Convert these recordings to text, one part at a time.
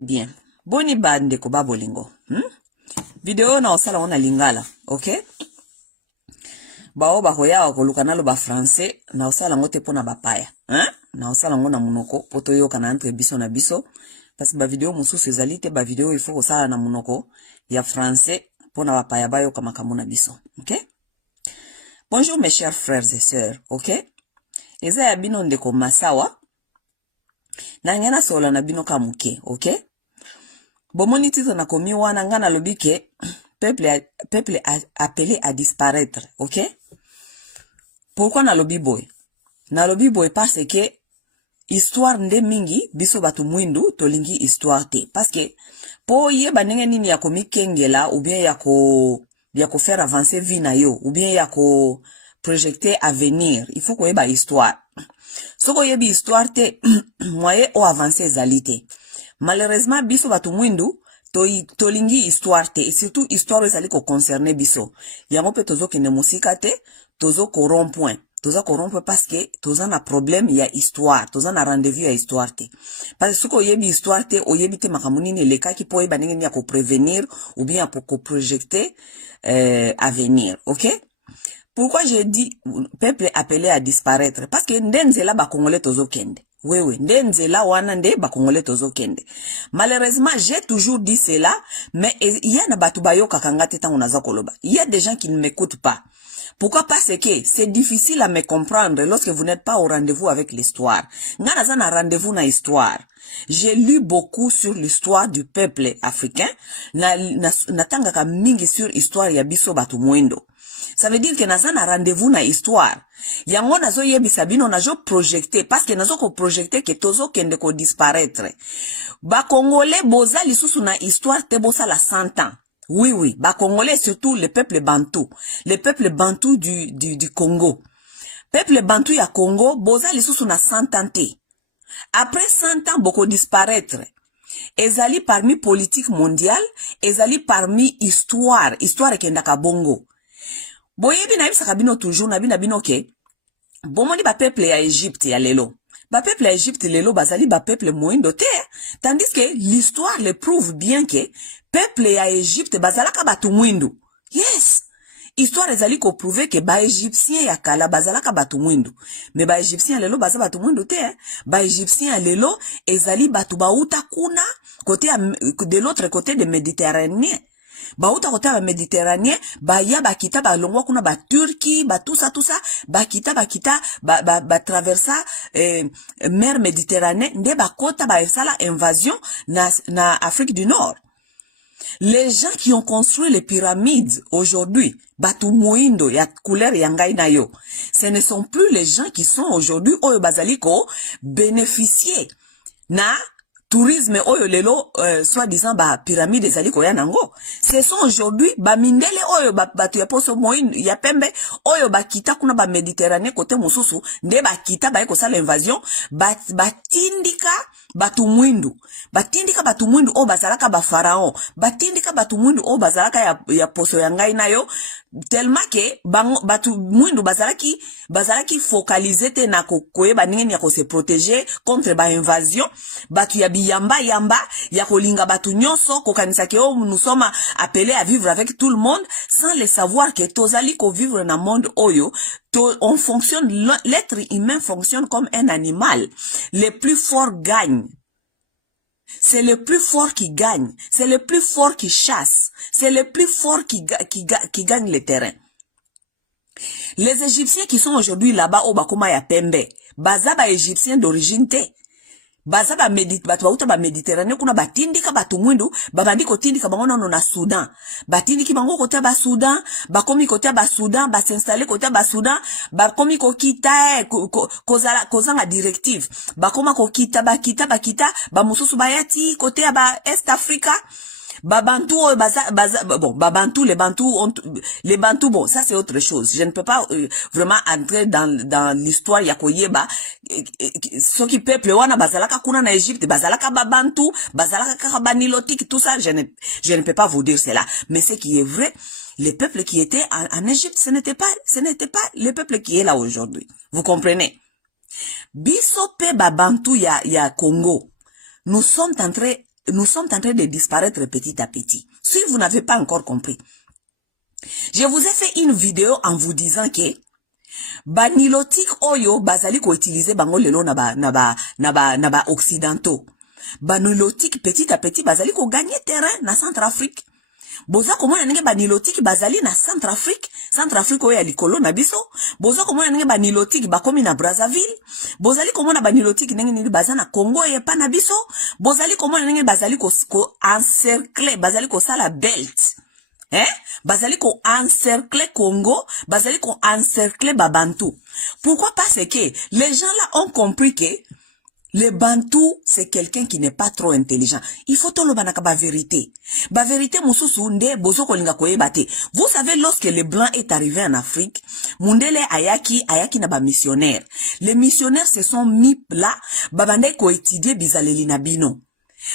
Bien. Boni bande ko babolingo. Video na osala ona lingala, ok? Bao ba hoya ko lukana lo ba français na osala ngote pona bapaya, Na osala ngona munoko poto yo kana entre biso na biso parce que ba video mususu ezali te ba video il faut ko sala na munoko ya français pona bapaya bayo kama kamona biso, ok? Bonjour mes chers frères et sœurs, ok? Eza ya bino ndeko masawa na ngana sola na bino kamuke, ok? Bomoni titre na komi wana ngana lobike peuple appelé à disparaître, ok? Pourquoi na lobi boy? Na lobi boy parce que histoire nde mingi biso batu mwindu tolingi histoire te parce que po ye banenge nini ya komi kengela ou bien ya ko faire avancer vie na yo ou bien ya ko projecter avenir, il faut ko yeba histoire. Soko yebi histoire te moye o avancer ezali. Malheureusement biso batu mwindu tolingi histoire te et surtout histoire ezali ko concerner biso. Yango pe tozo kende musika te, tozo ko rond-point. Toza ko rompre parce que toza na problème ya histoire, toza na rendez-vous ya histoire te. Parce que soko yebi histoire te, oyebi te makamuni ne leka ki po yeba ndenge ya ko prévenir ou bien pour ko projecter avenir, OK? Pourquoi j'ai dit peuple appelé à disparaître? Parce que ndenzela ba congolais tozo kende. Oui, ndenzela wana nde ba congolais tozo kende. Malheureusement, j'ai toujours dit cela, mais il y a na batu bayoka kanga te tango naza koloba. Il y a des gens qui ne m'écoutent pas. Pourquoi? Parce que c'est difficile à me comprendre lorsque vous n'êtes pas au rendez-vous avec l'histoire. Nga naza na rendez-vous na histoire. J'ai lu beaucoup sur l'histoire du peuple africain. Na tangaka mingi sur histoire ya biso batu mwendo. Ça veut dire que naza na rendez-vous na histoire. Yango nazo yebisa bino nazo projecter parce que nazo ko projecter que tozo kende ko disparaître. Ba congolais boza lisusu na histoire te bosa la 100 ans. Oui, ba congolais surtout le peuple bantou du Congo. Peuple bantou ya Congo boza lisusu na 100 ans te. Après 100 ans boko disparaître. Ezali parmi politique mondiale, ezali parmi histoire kendaka bongo. Boyebi na ibisa kabino toujours na bino ke bomoni ba peuple ya Egypte ya lelo. Ba peuple ya Egypte lelo bazali ba peuple moindo te, tandis que l'histoire le prouve bien que peuple ya Egypte bazalaka batu mwindu. Yes. Histoire ezali ko prouver que ba Égyptien ya kala bazalaka batu mwindu. Mais ba Égyptien lelo bazala batu mwindu te, ba Égyptien lelo ezali batu bauta kuna côté de l'autre côté de Méditerranée. Bauta côté ba Méditerranée, ba ya ba kita ba longwa kuna ba Turquie, ba tout ça ba kita ba traversa mer Méditerranée, nde ba kota ba esala invasion na Afrique du Nord. Les gens qui ont construit les pyramides aujourd'hui, batu moindo ya couleur yangai na yo, ce ne sont plus les gens qui sont aujourd'hui oyo bazaliko bénéficier na tourisme oyo lelo soi-disant ba pyramide ezaliko ya nango. Ce sont aujourd'hui ba mindele oyo batu ya poso moindo ya pembe oyo bakita kuna ba Méditerranée côté mususu nde bakita ba ekosala invasion batindika batu mwindu o bazalaka ba pharaon batindika batu mwindu o bazalaka ya poso ya ngai nayo tellement que batu mwindu bazalaki focaliser te na koyeba ndenge ya ko se protéger contre ba invasion batu ya biyamba ya kolinga batu nyonso kokanisa ke nous sommes appelés à vivre avec tout le monde sans le savoir que tozali ko vivre na monde oyo on fonctionne, l'être humain fonctionne comme un animal. Le plus fort gagne. C'est le plus fort qui gagne. C'est le plus fort qui chasse. C'est le plus fort qui gagne le terrain. Les Égyptiens qui sont aujourd'hui là-bas au Bakoma ya Pembe, bazaba Égyptiens d'origine te. Bazaba Méditerranée kuna batindika batu mwindu babandi kotindika bango nono na Soudan batindiki bango kote ba Soudan bakomi kote ba Soudan ba s'installer kote ba Soudan bakomi kokita kozanga directive bakoma kokita bakita ba mususu bayati kote ba Est Africa Babantou, les Bantous, bon, ça c'est autre chose. Je ne peux pas vraiment entrer dans l'histoire yakoyeba. Ce qui peuple wana bazalaka kuna na Égypte, bazalaka babantou, bazalaka karabanilotique, tout ça, je ne peux pas vous dire cela. Mais ce qui est vrai, les peuples qui étaient en Égypte, ce n'était pas le peuple qui est là aujourd'hui. Vous comprenez? Biso pe babantou ya Congo. Nous sommes en train nous sommes en train de disparaître petit à petit. Si vous n'avez pas encore compris, je vous ai fait une vidéo en vous disant que banilotique oyo bazali ko utiliser bango lelo na ba occidentaux. Banilotique petit à petit bazali ko gagner terrain na Centrafrique. Boza komona nenge banilotique bazali na Centrafrique oyo ya likolo na biso. Boza komona nenge banilotique bakomi na Brazzaville. Bozali komona banilotique nenge nini baza na Congo ye pa na biso. Bozali komona nenge bazali ko encercler, bazali ko sala belt. Bazali ko encercler Congo, bazali ko encercler Babantou. Pourquoi? Parce que les gens là ont compris que le Bantou, c'est quelqu'un qui n'est pas trop intelligent. Il faut tout le banaka ba vérité. Ba vérité mususu nde bozo kolinga koyebate. Vous savez, lorsque le blanc est arrivé en Afrique, mundele ayaki na ba missionnaires. Les missionnaires se sont mis là, babande ko étudier bizaleli na bino.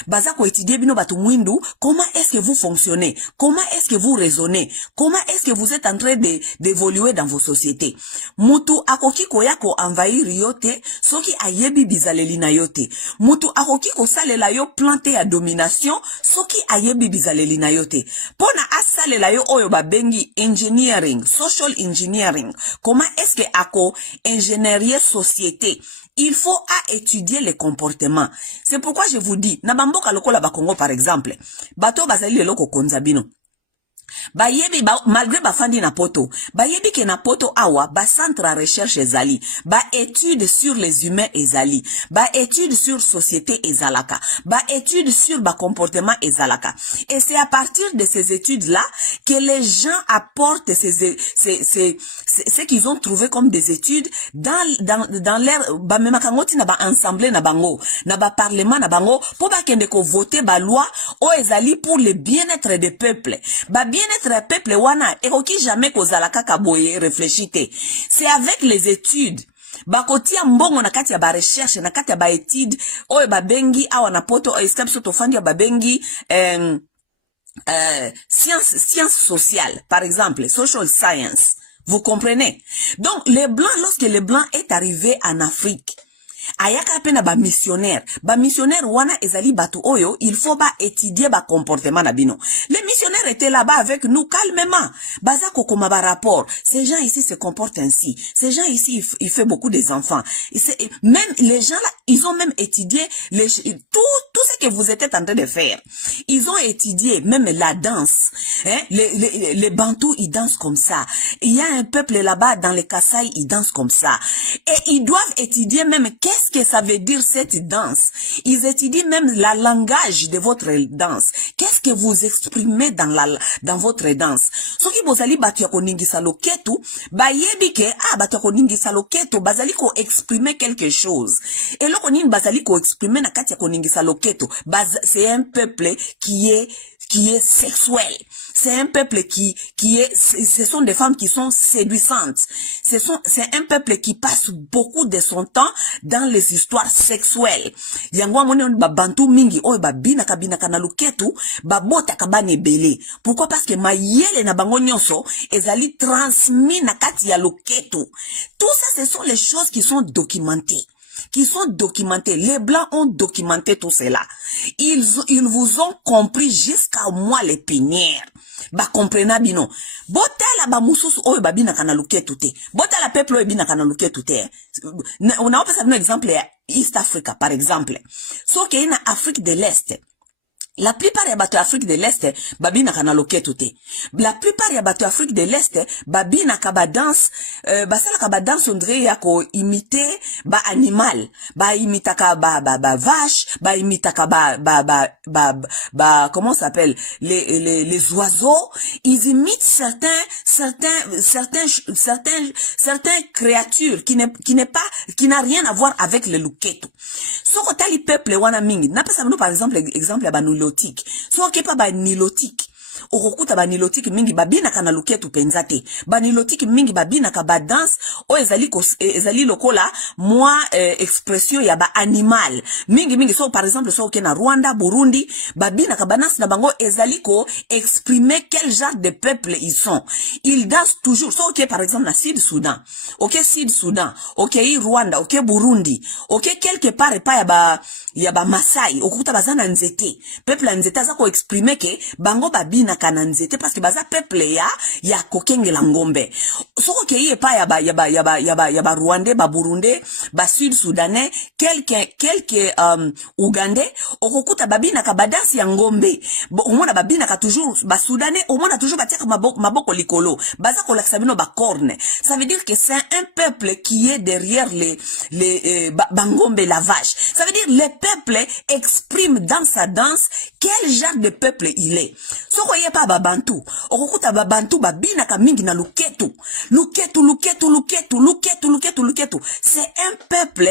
Baza ko étudier bino batu mwindu, comment est-ce que vous fonctionnez? Comment est-ce que vous raisonnez? Comment est-ce que vous êtes en train d'évoluer dans vos sociétés? Mutu akoki koya ko envahir yote, soki ayebi bizaleli na yote. Mutu akoki ko salela yo planté à domination, soki ayebi bizaleli na yote. Pona asalela yo oyo babengi engineering, social engineering. Comment est-ce que ako ingénierie société? Il faut étudier les comportements. C'est pourquoi je vous dis, na bamboka lokola ba Congo par exemple, bato bazali leloko konzabino. Bayebi malgré bafandi na poto, bayebi ke na poto awa ba centre à recherche ezali, ba étude sur les humains ezali, ba étude sur société ezalaka, ba étude sur ba comportement ezalaka. Et c'est à partir de ces études là que les gens apportent ce qu'ils ont trouvé comme des études dans leur ba memakangoti na ba assemblée na bango, na ba parlement na bango pour ba kende ko voter ba loi o ezali pour le bien-être des peuples. Ba bien-être peuple wana ekoki jamais kozalaka kaboye réfléchité. C'est avec les études bakotia mbongo na kati ya ba recherche na kati ya ba étude oyo babengi awa na poto estabso tofandi ya babengi science sociale, par exemple social science. Vous comprenez? Donc les blancs, lorsque les blancs est arrivé en Afrique, ayaka pena ba missionnaire wana ezali batu oyo, il faut ba étudier ba comportement na bino. Les missionnaires étaient là-bas avec nous calmement. Baza kokoma ba rapport. Ces gens ici se comportent ainsi. Ces gens ici, ils font beaucoup des enfants. Même les gens là, ils ont même étudié tout ce que vous étiez en train de faire. Ils ont étudié même la danse. Les Bantous, ils dansent comme ça. Il y a un peuple là-bas dans les Kasaï, ils dansent comme ça. Et ils doivent étudier même qu'est-ce que ça veut dire cette danse. Ils étudient même la langage de votre danse. Qu'est-ce que vous exprimez dans votre danse. Soki bozali batu ya koningisa loketu, bayebi ke batu ya koningisa loketu bazali ko exprimer quelque chose. Et loko nini bazali ko exprimer na kati ya koningisa loketu, c'est un peuple qui est sexuel. C'est un peuple ce sont des femmes qui sont séduisantes. C'est un peuple qui passe beaucoup de son temps dans les histoires sexuelles. Yangwa moni ba bantu mingi oyo ba bina kana luketu ba bota kabane belé. Pourquoi? Parce que mayele na bango nyonso ezali transmis na kati ya luketu. Tout ça, ce sont les choses qui sont documentées. Les blancs ont documenté tout cela. Ils vous ont compris jusqu'à moi les pinières. Ba comprena bino. Bota la ba mususu oyo ba bina kana luketu te. Bota la peuple oyo bina kana luketu te. On a passé un exemple à East Africa par exemple. So que na Afrique de l'Est. La plupart ya bato Afrique de l'Est babina kana loketu te. La plupart ya bato Afrique de l'Est babina kaba danse basala kaba danse on dirait ya ko imiter ba animal, ba imitaka ba vache, ba imitaka ba comment ça s'appelle les oiseaux, ils imitent certaines créatures qui n'a rien à voir avec le luketu. So kotali peuple wana mingi, na pesa par exemple ya ba nilotique. So ke pa ba nilotique. okokuta banilotiki mingi babina kana luketu penzate banilotiki mingi babina ka ba danse o ezali lokola moi expression ya ba animal mingi so par exemple so ke na Rwanda Burundi babina ka banance na bango ezali ko exprimer quel genre de peuple ils sont. Ils dansent toujours so ke par exemple na Sud Soudan, OK Sud Soudan, OK Rwanda, OK Burundi, OK quelque part pa ya ba Masai okuta bazana nzete peuple nzete za ko exprimer ke bango babina kana nzete parce que baza peuple ya kokengela ngombe soko ke pa ya ba Rwandais ba Burundais ba Sud Soudanais quelques Ougandais okuta babina ka badansi ya ngombe omona babina ka toujours ba Soudanais omona toujours batia maboko likolo baza ko lakisa bino ba corne. Ça veut dire que c'est un peuple qui est derrière les bangombe la vache. Ça veut dire les peuple exprime dans sa danse quel genre de peuple il est. So koye pa babantu, okukuta babantu babina ka mingi na luketu. C'est un peuple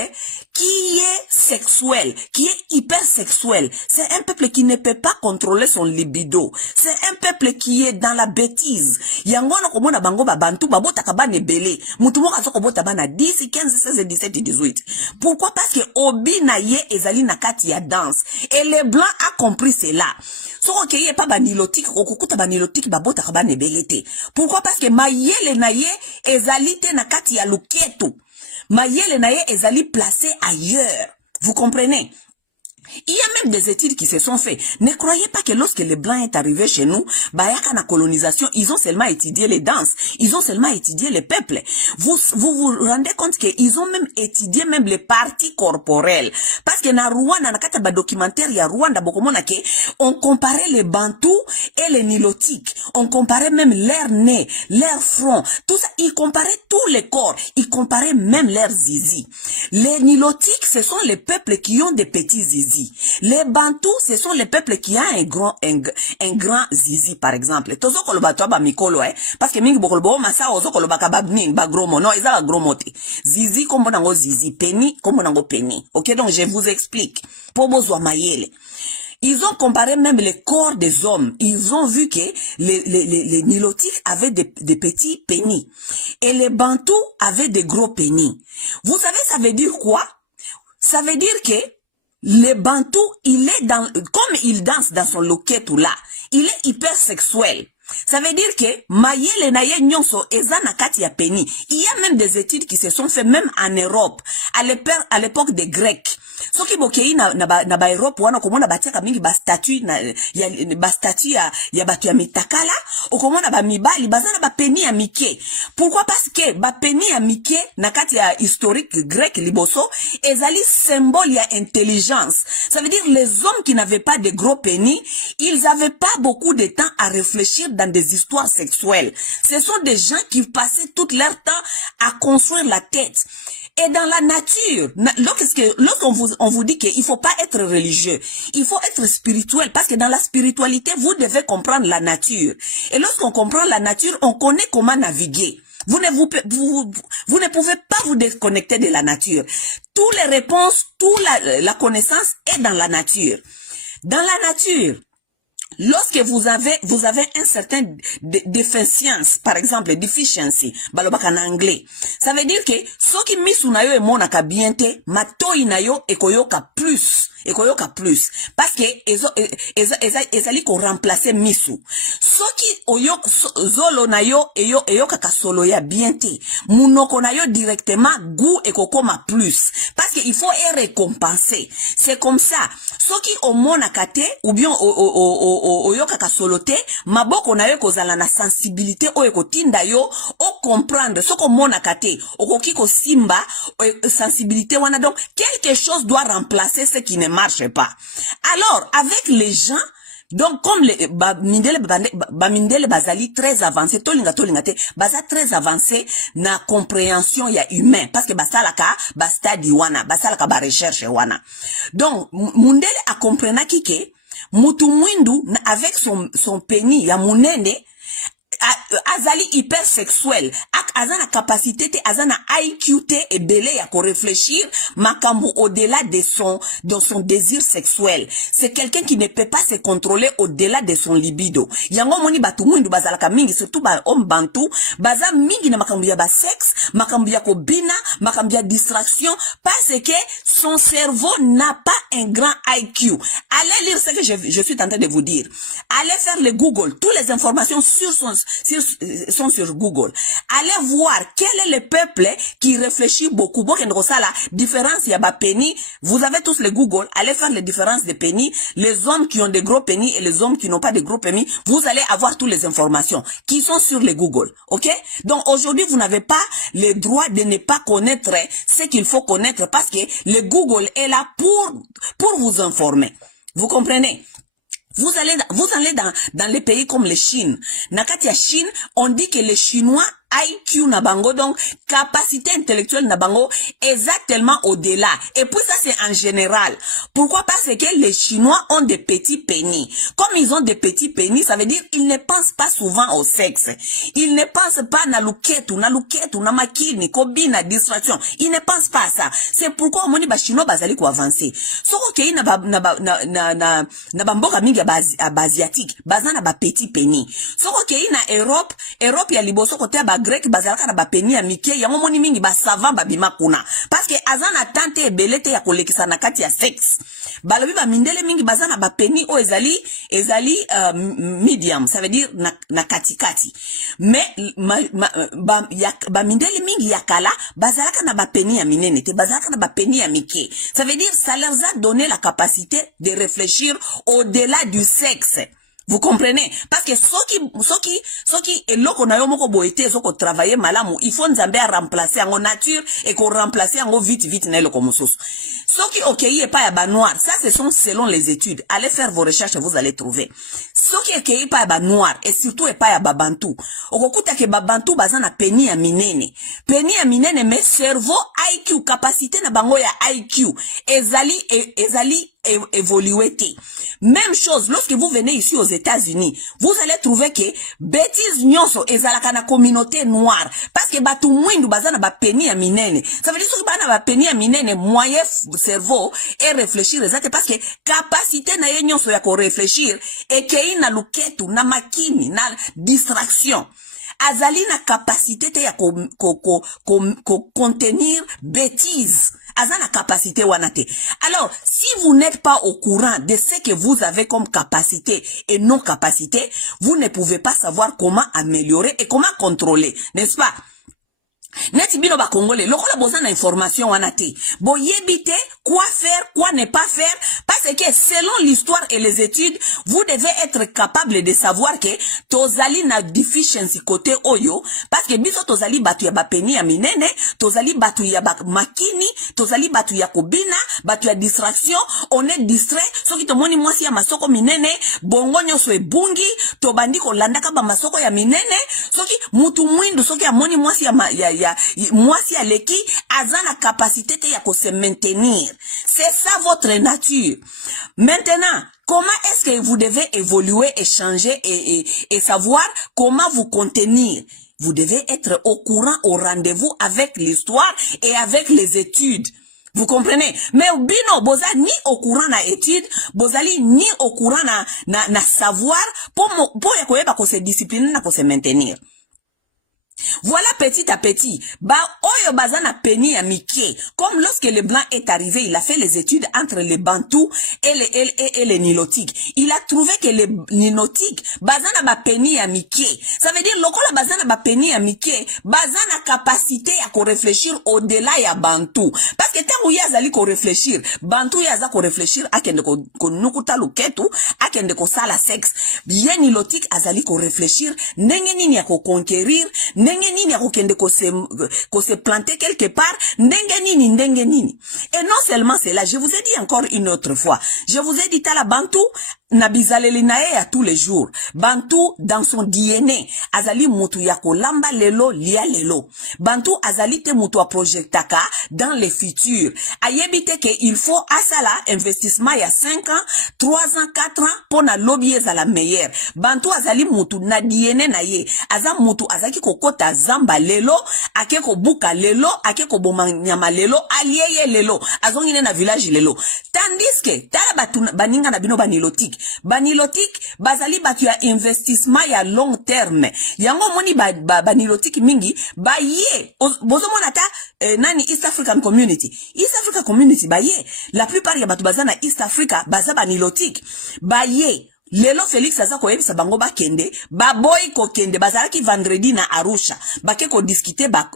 qui est sexuel, qui est hyper sexuel. C'est un peuple qui ne peut pas contrôler son libido. C'est un peuple qui est dans la bêtise. Yangono komona bango babantu babota kabane belé. Mutu moka soko bota bana 10, 15, 16, 17, 18. Pourquoi? Parce que obina ye ezali na kati ya danse. Et les blancs a compris cela. Soko keye pa banilotique, okukuta banilotique babota kabane belete. Pourquoi? Parce que mayele na ye ezali te na kati ya luketu. Mayele na ye ezali placé ailleurs. Vous comprenez? Il y a même des études qui se sont faites. Ne croyez pas que lorsque les Blancs est arrivé chez nous, bayaka na colonisation, ils ont seulement étudié les danses. Ils ont seulement étudié les peuples. Vous rendez compte qu'ils ont même étudié même les parties corporelles. Parce que na Rwanda, na kata ba documentaire ya Rwanda, bokomona ke, on comparait les Bantous et les Nilotiques. On comparait même leur nez, leur front. Tout ça, ils comparaient tous les corps. Ils comparaient même leurs zizi. Les Nilotiques, ce sont les peuples qui ont des petits zizi. Les Bantous, ce sont les peuples qui ont un grand zizi, par exemple. Tozo koloba toa ba mikolo, parce que mingi bokolobo masa ozo koloba kabab ning ba gromo, non, eza ba gromote. Zizi kombo nango zizi, penny kombo nango penny. Ok, donc je vous explique. Pobo zwa mayele. Ils ont comparé même les corps des hommes. Ils ont vu que les Nilotiques avaient des petits pénis. Et les Bantous avaient des gros pénis. Vous savez, ça veut dire quoi? Ça veut dire que les Bantous, il est comme il danse dans son loketu là, il est hyper sexuel. Ça veut dire que mayele na ye nyonso eza na kati ya peni. Il y a même des études qui se sont faites même en Europe, à l'époque des Grecs. Soki bokei na ba Europe wana komona batiaka mingi ba statue ya batu ya mitakala, okomona ba mibali bazana ba peni ya mike. Pourquoi? Parce que ba peni ya mike na kati ya historique grec liboso ezali symbole ya intelligence. Ça veut dire les hommes qui n'avaient pas de gros pénis, ils avaient pas beaucoup de temps à réfléchir dans des histoires sexuelles. Ce sont des gens qui passaient tout leur temps à construire la tête. Et dans la nature, lorsqu'on vous dit qu'il faut pas être religieux, il faut être spirituel, parce que dans la spiritualité, vous devez comprendre la nature. Et lorsqu'on comprend la nature, on connaît comment naviguer. Vous ne pouvez pas vous déconnecter de la nature. Toutes les réponses, toute la connaissance est dans la nature. Dans la nature, lorsque vous avez un certain déficience, par exemple, deficiency, balobaka en anglais, ça veut dire que soki misu na yo emonaka bien te, matoi na yo ekoyoka plus. Parce que ezali ko remplacer misu. Soki oyok zolo na yo kaka solo ya bien te, munoko na yo directement goût ekokoma plus. Parce que il faut récompenser. C'est comme ça. Soki omonaka te ou bien oyoka ka solo te, maboko na yo kozala na sensibilité o ekotinda yo o comprendre. Soko monaka te, okoki ko simba sensibilité wana, donc quelque chose doit remplacer ce qui ne marche pas. Alors, avec les gens, donc comme les bamindele bazali très avancé, tolinga te, baza très avancé na compréhension ya humain, parce que basalaka bastadi wana, basalaka ba recherche wana. Donc mundele a comprenaki ke mutu mwindu avec son pénis ya munene azali hypersexuel azana capacité te azana IQ te ebele ya ko réfléchir makambu au-delà de son désir sexuel. C'est quelqu'un qui ne peut pas se contrôler au-delà de son libido. Yango moni batu mwindu bazalaka mingi surtout ba homme bantu baza mingi na makambu ya ba sexe, makambu ya ko bina, makambu ya distraction parce que son cerveau n'a pas un grand IQ. Allez lire ce que je suis en train de vous dire. Allez faire le Google, toutes les informations sont sur Google. Allez voir quel est le peuple qui réfléchit beaucoup. Bon, la différence, il y a pénis. Vous avez tous le Google. Allez faire les différences des pénis. Les hommes qui ont des gros pénis et les hommes qui n'ont pas de gros pénis. Vous allez avoir toutes les informations qui sont sur le Google. Ok? Donc aujourd'hui, vous n'avez pas le droit de ne pas connaître ce qu'il faut connaître parce que le Google est là pour vous informer. Vous comprenez? Vous allez dans les pays comme les Chine. Nakati ya Chine, on dit que les Chinois IQ na bango, donc capacité intellectuelle na bango exactement au-delà. Et puis ça c'est en général. Pourquoi? Parce que les Chinois ont des petits pénis. Comme ils ont des petits pénis, ça veut dire ils ne pensent pas souvent au sexe. Ils ne pensent pas na luketu, na makini, kobina, distraction. Ils ne pensent pas à ça. C'est pourquoi moni ba Chinois bazali ko avancer. Soko kei na bamboka mingi asiatique, bazana ba petit pénis. Soko kei na Europe ya liboso kote ba grec bazalaka na ba pénis ya mike, yango moni mingi ba savant ba bima kuna. Parce que azana tante ebelete ya kolekisa na kati ya sexe. Balobi ba mindele mingi bazana ba pénis o ezali medium, ça veut dire na katikati. Mais ba mindele mingi ya kala bazalaka na ba pénis ya minene te bazalaka na ba pénis ya mike. Ça veut dire ça leur a donné la capacité de réfléchir au-delà du sexe. Vous comprenez? Parce que soki eloko na yo moko boete soko travailler malamu, il faut nzambe a remplacer en nature et qu'on remplacer en vite na eloko mosusu. Soki okeye pa ya ba noir, ça ce sont selon les études. Allez faire vos recherches et vous allez trouver. Soki okeye pa ya ba noir et surtout pa ya ba bantu. Okokuta ke ba bantu bazana pénis ya minene. Pénis ya minene mais cerveau IQ, capacité na bango ya IQ ezali évolué. Même chose, lorsque vous venez ici aux États-Unis, vous allez trouver que bêtises nyonso ezalaka na communauté noire parce que batu mwindu bazana ba pénis ya minene. Ça veut dire que bana ba pénis ya minene moyen cerveau et réfléchir exact parce que capacité na ye nyonso ya ko réfléchir et que na luketu na makini na distraction. Azali na capacité te ya contenir bêtises. Azana capacité wanate. Alors, si vous n'êtes pas au courant de ce que vous avez comme capacité et non capacité, vous ne pouvez pas savoir comment améliorer et comment contrôler, n'est-ce pas? Neti bino ba congolais, lokola bozana information wanate. Boyebite quoi faire, quoi ne pas faire, parce que selon l'histoire et les études, vous devez être capable de savoir que tozali na deficiency côté oyo, parce que biso tozali batu ya ba pénis ya minene, tozali batu ya ba makini, tozali batu ya kobina, batu ya distraction, on est distrait, soki to moni mwasi ya masoko minene, bongo nyonso ebungi, to bandi ko landaka ba masoko ya minene, soki mutu mwindu soki ya moni mwasi mwasi ya leki azana capacité te ya ko se maintenir. C'est ça votre nature. Maintenant, comment est-ce que vous devez évoluer et changer et savoir comment vous contenir? Vous devez être au courant, au rendez-vous avec l'histoire et avec les études. Vous comprenez? Mais bino boza ni au courant na étude, bozali ni au courant na savoir pour ya koyeba ko se discipliner na ko se maintenir. Voilà petit à petit. Ba oyo bazana pénis ya mike. Comme lorsque le blanc est arrivé, il a fait les études entre les bantous et les nilotiques. Il a trouvé que les nilotiques bazana ba pénis ya mike. Ça veut dire lokola bazana ba pénis ya mike, bazana capacité à ko réfléchir au-delà ya bantou. Parce que tant ya zali ko réfléchir, bantou ya za ko réfléchir akende ko nukuta luketu, akende ko sala sexe. Bien nilotique azali ko réfléchir, ndenge nini ya ko conquérir, ndenge ndenge nini akokende ko se planter quelque part, ndenge nini. Et non seulement cela, je vous ai dit encore une autre fois, je vous ai dit tala Bantu na bizaleli na ye à tous les jours. Bantu dans son DNA azali mutu ya kolamba lelo lia lelo. Bantu azali te mutu a projectaka dans le futur. Ayebite ke il faut asala investissement ya 5 ans, 3 ans, 4 ans pour na lobby za la meilleure. Bantu azali mutu na DNA na ye. Aza mutu azaki kokota zamba lelo, ake ko buka lelo, ake ko bomanyama lelo, alieye lelo. Azongine na village lelo. Tandis que tala batu baninga na bino banilotique. Banilotique bazali batu ya investissement ya long terme. Yango moni banilotique mingi ba ye bozo mona ta nani East African Community. East Africa Community ba ye. La plupart ya batu bazana East Africa baza banilotique. Ba ye lelo Félix aza ko yebisa bango ba kende ba boy ko kende bazalaki vendredi na Arusha bake ko discuter ba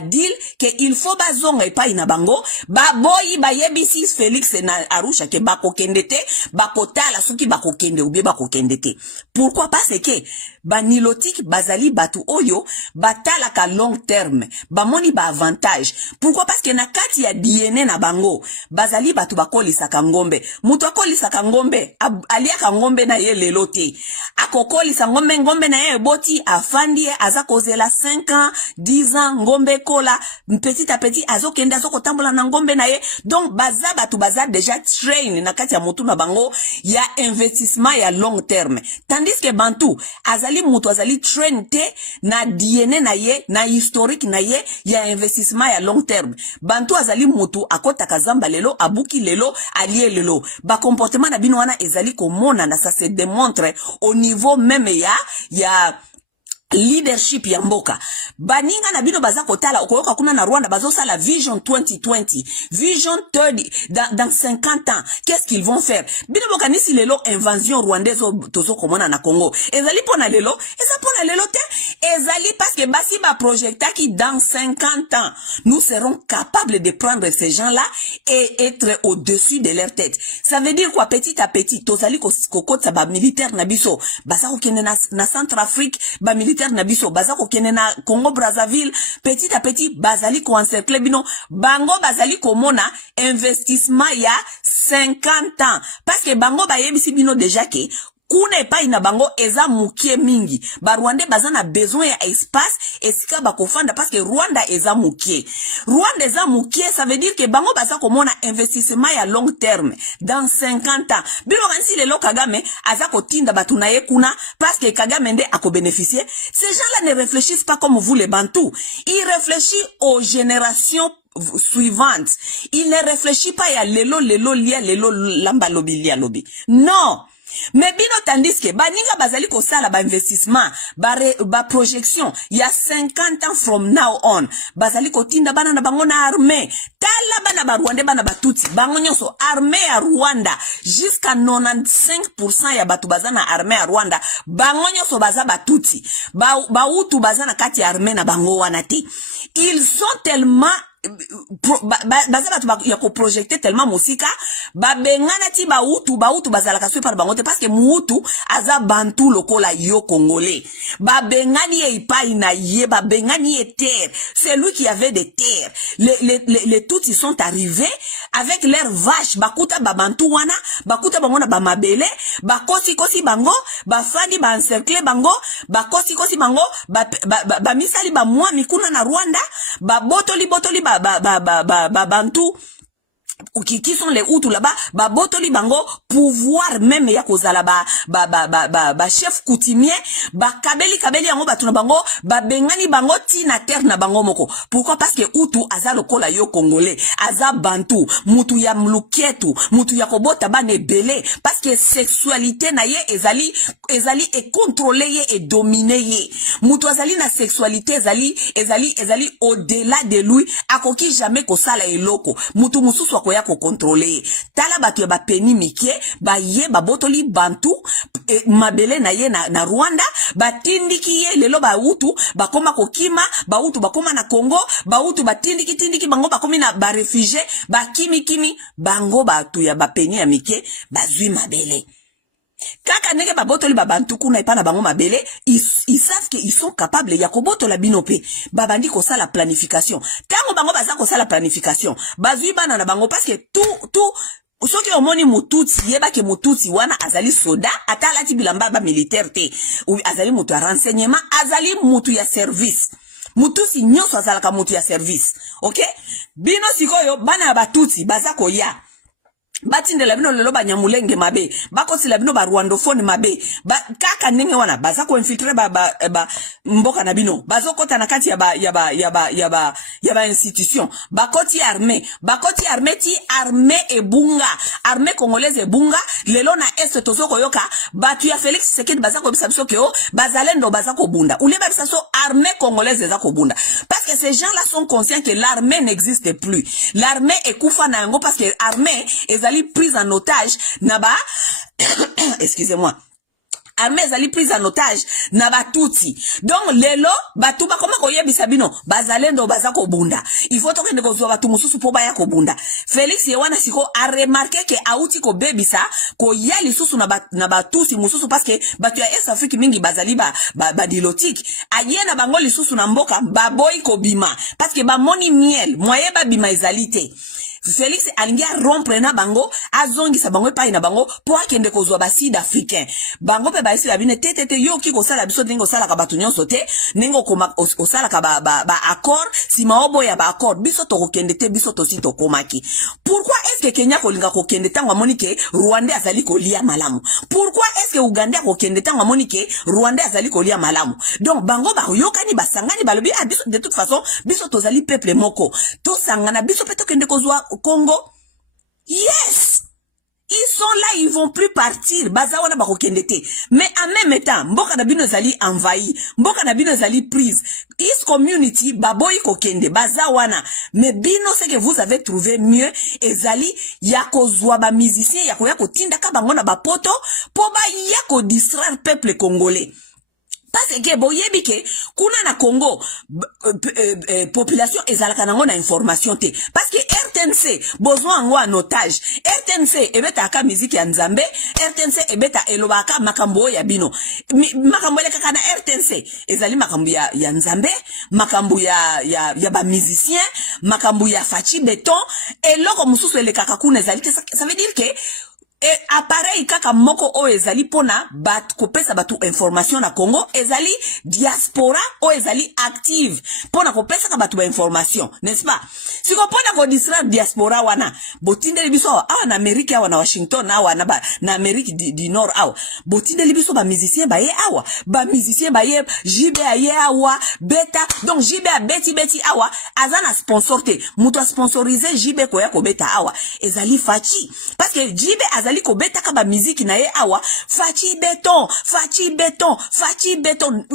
deal ke il faut bazonga epai na bango ba boy ba yebisi Félix na Arusha ke ba ko kende te ba ko tala soki ba ko kende ou bien ba ko kende te. Pourquoi? Parce que banilotique bazali batu oyo batala ka long terme ba moni ba avantage. Pourquoi? Parce que na kati ya DNA na bango bazali batu bakolisa kangombe. Mutu akolisa kangombe aliaka ngombe na ye lelo te. Akokolisa ngombe na ye boti afandi aza kozela 5 ans, 10 ans ngombe kola petit à petit azokende azokotambola na ngombe na ye. Donc baza batu baza déjà train na kati ya mutu na bango ya investissement ya long terme. Tandis que Bantu azali mutu azali train te na DNA na ye na historique na ye ya investissement ya long terme. Bantu azali mutu akota kazamba lelo abuki lelo alie lelo. Ba comportement na bino wana ezali komona na ça se démontre au niveau même ya leadership ya mboka. Baninga na bino baza kotala okoyoka kuna na Rwanda bazosa la Vision 2020, Vision 30 dans 50 ans. Qu'est-ce qu'ils vont faire? Bino boka nisi lelo invasion rwandaise tozo komona na Congo. Ezali pona lelo, eza pona lelo te. Ezali parce que basi ba projecta qui dans 50 ans nous serons capables de prendre ces gens-là et être au-dessus de leur tête. Ça veut dire quoi? Petit à petit tozali kokotsa ba militaire na biso, basa kokende na Centrafrique, ba militaire na biso baza ko kene na Congo Brazzaville, petit à petit bazali ko encercler bino bango bazali ko mona investissement ya 50 ans parce que bango ba yebisi bino déjà ke kuna epai na bango eza mukie mingi ba Rwanda baza na besoin ya espace esika bakofanda parce que Rwanda eza mukie ça veut dire que bango baza komona investissement ya long terme dans 50 ans bilo kansi lelo Kagame aza kotinda batu na ye kuna parce que Kagame nde ako bénéficier. Ces gens-là ne réfléchissent pas comme vous les Bantous, ils réfléchissent aux générations suivantes. Il ne réfléchit pas à lelo lia lelo lamba lobi lia lobi. Non. Mais bino tandis que baninga bazali ko sala ba investissement ba projection ya 50 ans from now on bazali ko tinda bana na bango na armée tala bana ba Rwanda bana batutsi bango nyonso armée ya Rwanda jusqu'à 95% ya batu bazana armée ya Rwanda bango nyonso baza batutsi ba utu bazana kati ya armée na bango wana te. Ils sont tellement baza batu ya ko projecter tellement musika ba bengana ti ba utu bazala kaswe par bangote parce que mutu aza Bantu lokola yo congolais ba bengani e ipai na ye ba bengani e terre. C'est lui qui avait des terres. Les Tutsis sont arrivés avec leurs vaches bakuta ba Bantu wana bakuta bango na ba mabele ba kosi bango ba fandi ba encercler bango ba kosi bango ba misali ba mwa mikuna na Rwanda ba botoli ba Bantu qui sont les Hutus là-bas, ba botoli bango pouvoir même ya kozala ba chef coutumier, ba kabeli yango batuna bango, ba bengani bango ti na terre na bango moko. Pourquoi? Parce que Hutu aza lokola yo congolais, aza Bantu, mutu ya mluketu, mutu ya kobota ba nebele, parce que sexualité na ye ezali et contrôler ye et dominer ye. Mutu azali na sexualité ezali au-delà de lui, akoki jamais ko sala eloko. Mutu mususu ya ko contrôler tala batu ya ba peni mikie ba ye ba botoli Bantu mabele na ye na Rwanda batindiki ye lelo ba Hutu bakoma kokima ba Hutu bakoma na Congo ba Hutu batindiki bango bakomi na ba réfugié bakimi bango batu ya ba peni ya mikie bazwi mabele. Kaka kaka nenge babotoli babantu kuna epa na bango mabele, ils savent que ils sont capables ya kobotola bino pe babandi kosala planification. Tango bango baza kosala planification bazwi bana na bango parce que tout soki omoni mututsi yeba ke mututsi wana azali soda ata alati bilamba ba militaire te ou azali mutu ya renseignement azali mutu ya service. Mututsi nyonso azalaka mutu ya service. OK? Bino sikoyo bana ya batutsi baza koya batindela bino lelo banyamulenge mabe bakosila bino ba rwandophone mabe kaka ndenge wana baza ko infiltrer ba mboka na bino bazokota na kati ya ba institution bakoti armée ti armée ebunga armée congolaise ebunga lelo na est tozoko yoka batu ya Félix Tshisekedi baza ko bisabiso keo bazalendo baza ko bunda uleba bisaso armée congolaise eza ko bunda parce que ces gens là sont conscients que l'armée n'existe plus. L'armée ekufa na yango parce que armée ezali prise en otage naba excusez-moi, armée ezali prise en otage na batutsi. Donc lelo batu bakoma koyebisa bino bazalendo baza ko bunda il faut tokende kozwa batu mususu po baya ko bunda. Félix Yewana siko a remarqué que auti ko bebisa ko yali susu na batusi mususu parce que batu ya East Afrique mingi bazali ba dilotique ayena bango lisusu na mboka baboy ko bima parce que ba moni miel moye ba bima ezalité. Félix alingia rompre na bango azongisa bango pa ina bango po akende kozwa ba sud africain bango pe ba isi labine tete yoki ko sala biso ndingo sala ka batu nyonso te ningo koma osala ka ba accord si maobo ya ba accord biso to kokende te biso to si to komaki. Pourquoi est-ce que Kenya kolinga kokende tangwa monike Rwanda azali kolia malamu? Pourquoi est-ce que Uganda kokende tangwa monike Rwanda azali kolia malamu? Donc bango ba yokani basangani balobi a biso de toute façon biso tozali peuple moko to sangana biso pe to kende kozwa Congo. Yes, ils sont là, ils vont plus partir baza wana bakokendete. Mais en même temps mboka na bino zali envahi, mboka na bino zali prise. Is community baboy kokende baza wana. Mais bino c'est que vous avez trouvé mieux ezali ya kozwa ba musicien ya koya kotinda ka bango na bapoto po ba ya ko distraire peuple congolais. Parce que boyebi ke kuna na Congo population ezalaka nango na information te parce que RTNC besoin ngo en otage RTNC ebeta ka musique ya Nzambe RTNC ebeta elobaka makambo ya bino makambo le kaka na RTNC ezali makambo ya Nzambe makambo ya ba musicien makambo ya Fachi Beton eloko mususu ele kaka kuna ezali ça veut dire que et appareil kaka moko o ezali pona bat kopesa batu information na Congo ezali diaspora o ezali active pona kopesa ka batu ba information n'est-ce pas si ko pona ko distraire diaspora wana botinde biso awa na Amerique awa na Washington awa na Amerique du Nord awa botinde biso ba musicien ba ye awa ba musicien ba ye JB aye awa beta donc JB a beti awa azana sponsor te muto sponsoriser JB ko ya ko beta awa ezali Fachi parce que JB azali ko beta ka ba musique na ye awa Fachi Beton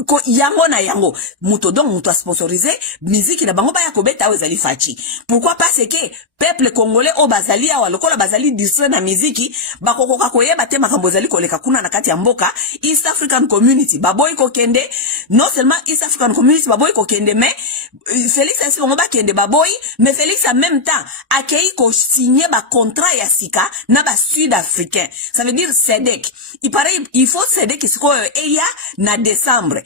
ko yango na yango muto donc muto sponsoriser musique na bango ba ya ko beta awa ezali Fachi. Pourquoi parce que peuple congolais o bazali awa lokola bazali distrait na musique bakokoka koyeba te makambo ezali koleka kuna na kati ya mboka East African Community baboy ko kende non seulement East African Community baboy ko kende mais Félix ainsi bango ba kende baboy mais Félix en même temps akei ko signer ba contrat ya sika na ba sud africain ça veut dire SEDEC il faut SEDEC siko eya na décembre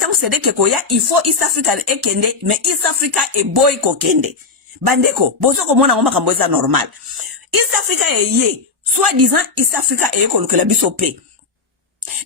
tant SEDEC ko ya il faut East African ekende mais East Africa e boy ko kende bandeko bozo ko mona ngoma kambo eza normal East Africa ye soi-disant East Africa e ko lukela biso pe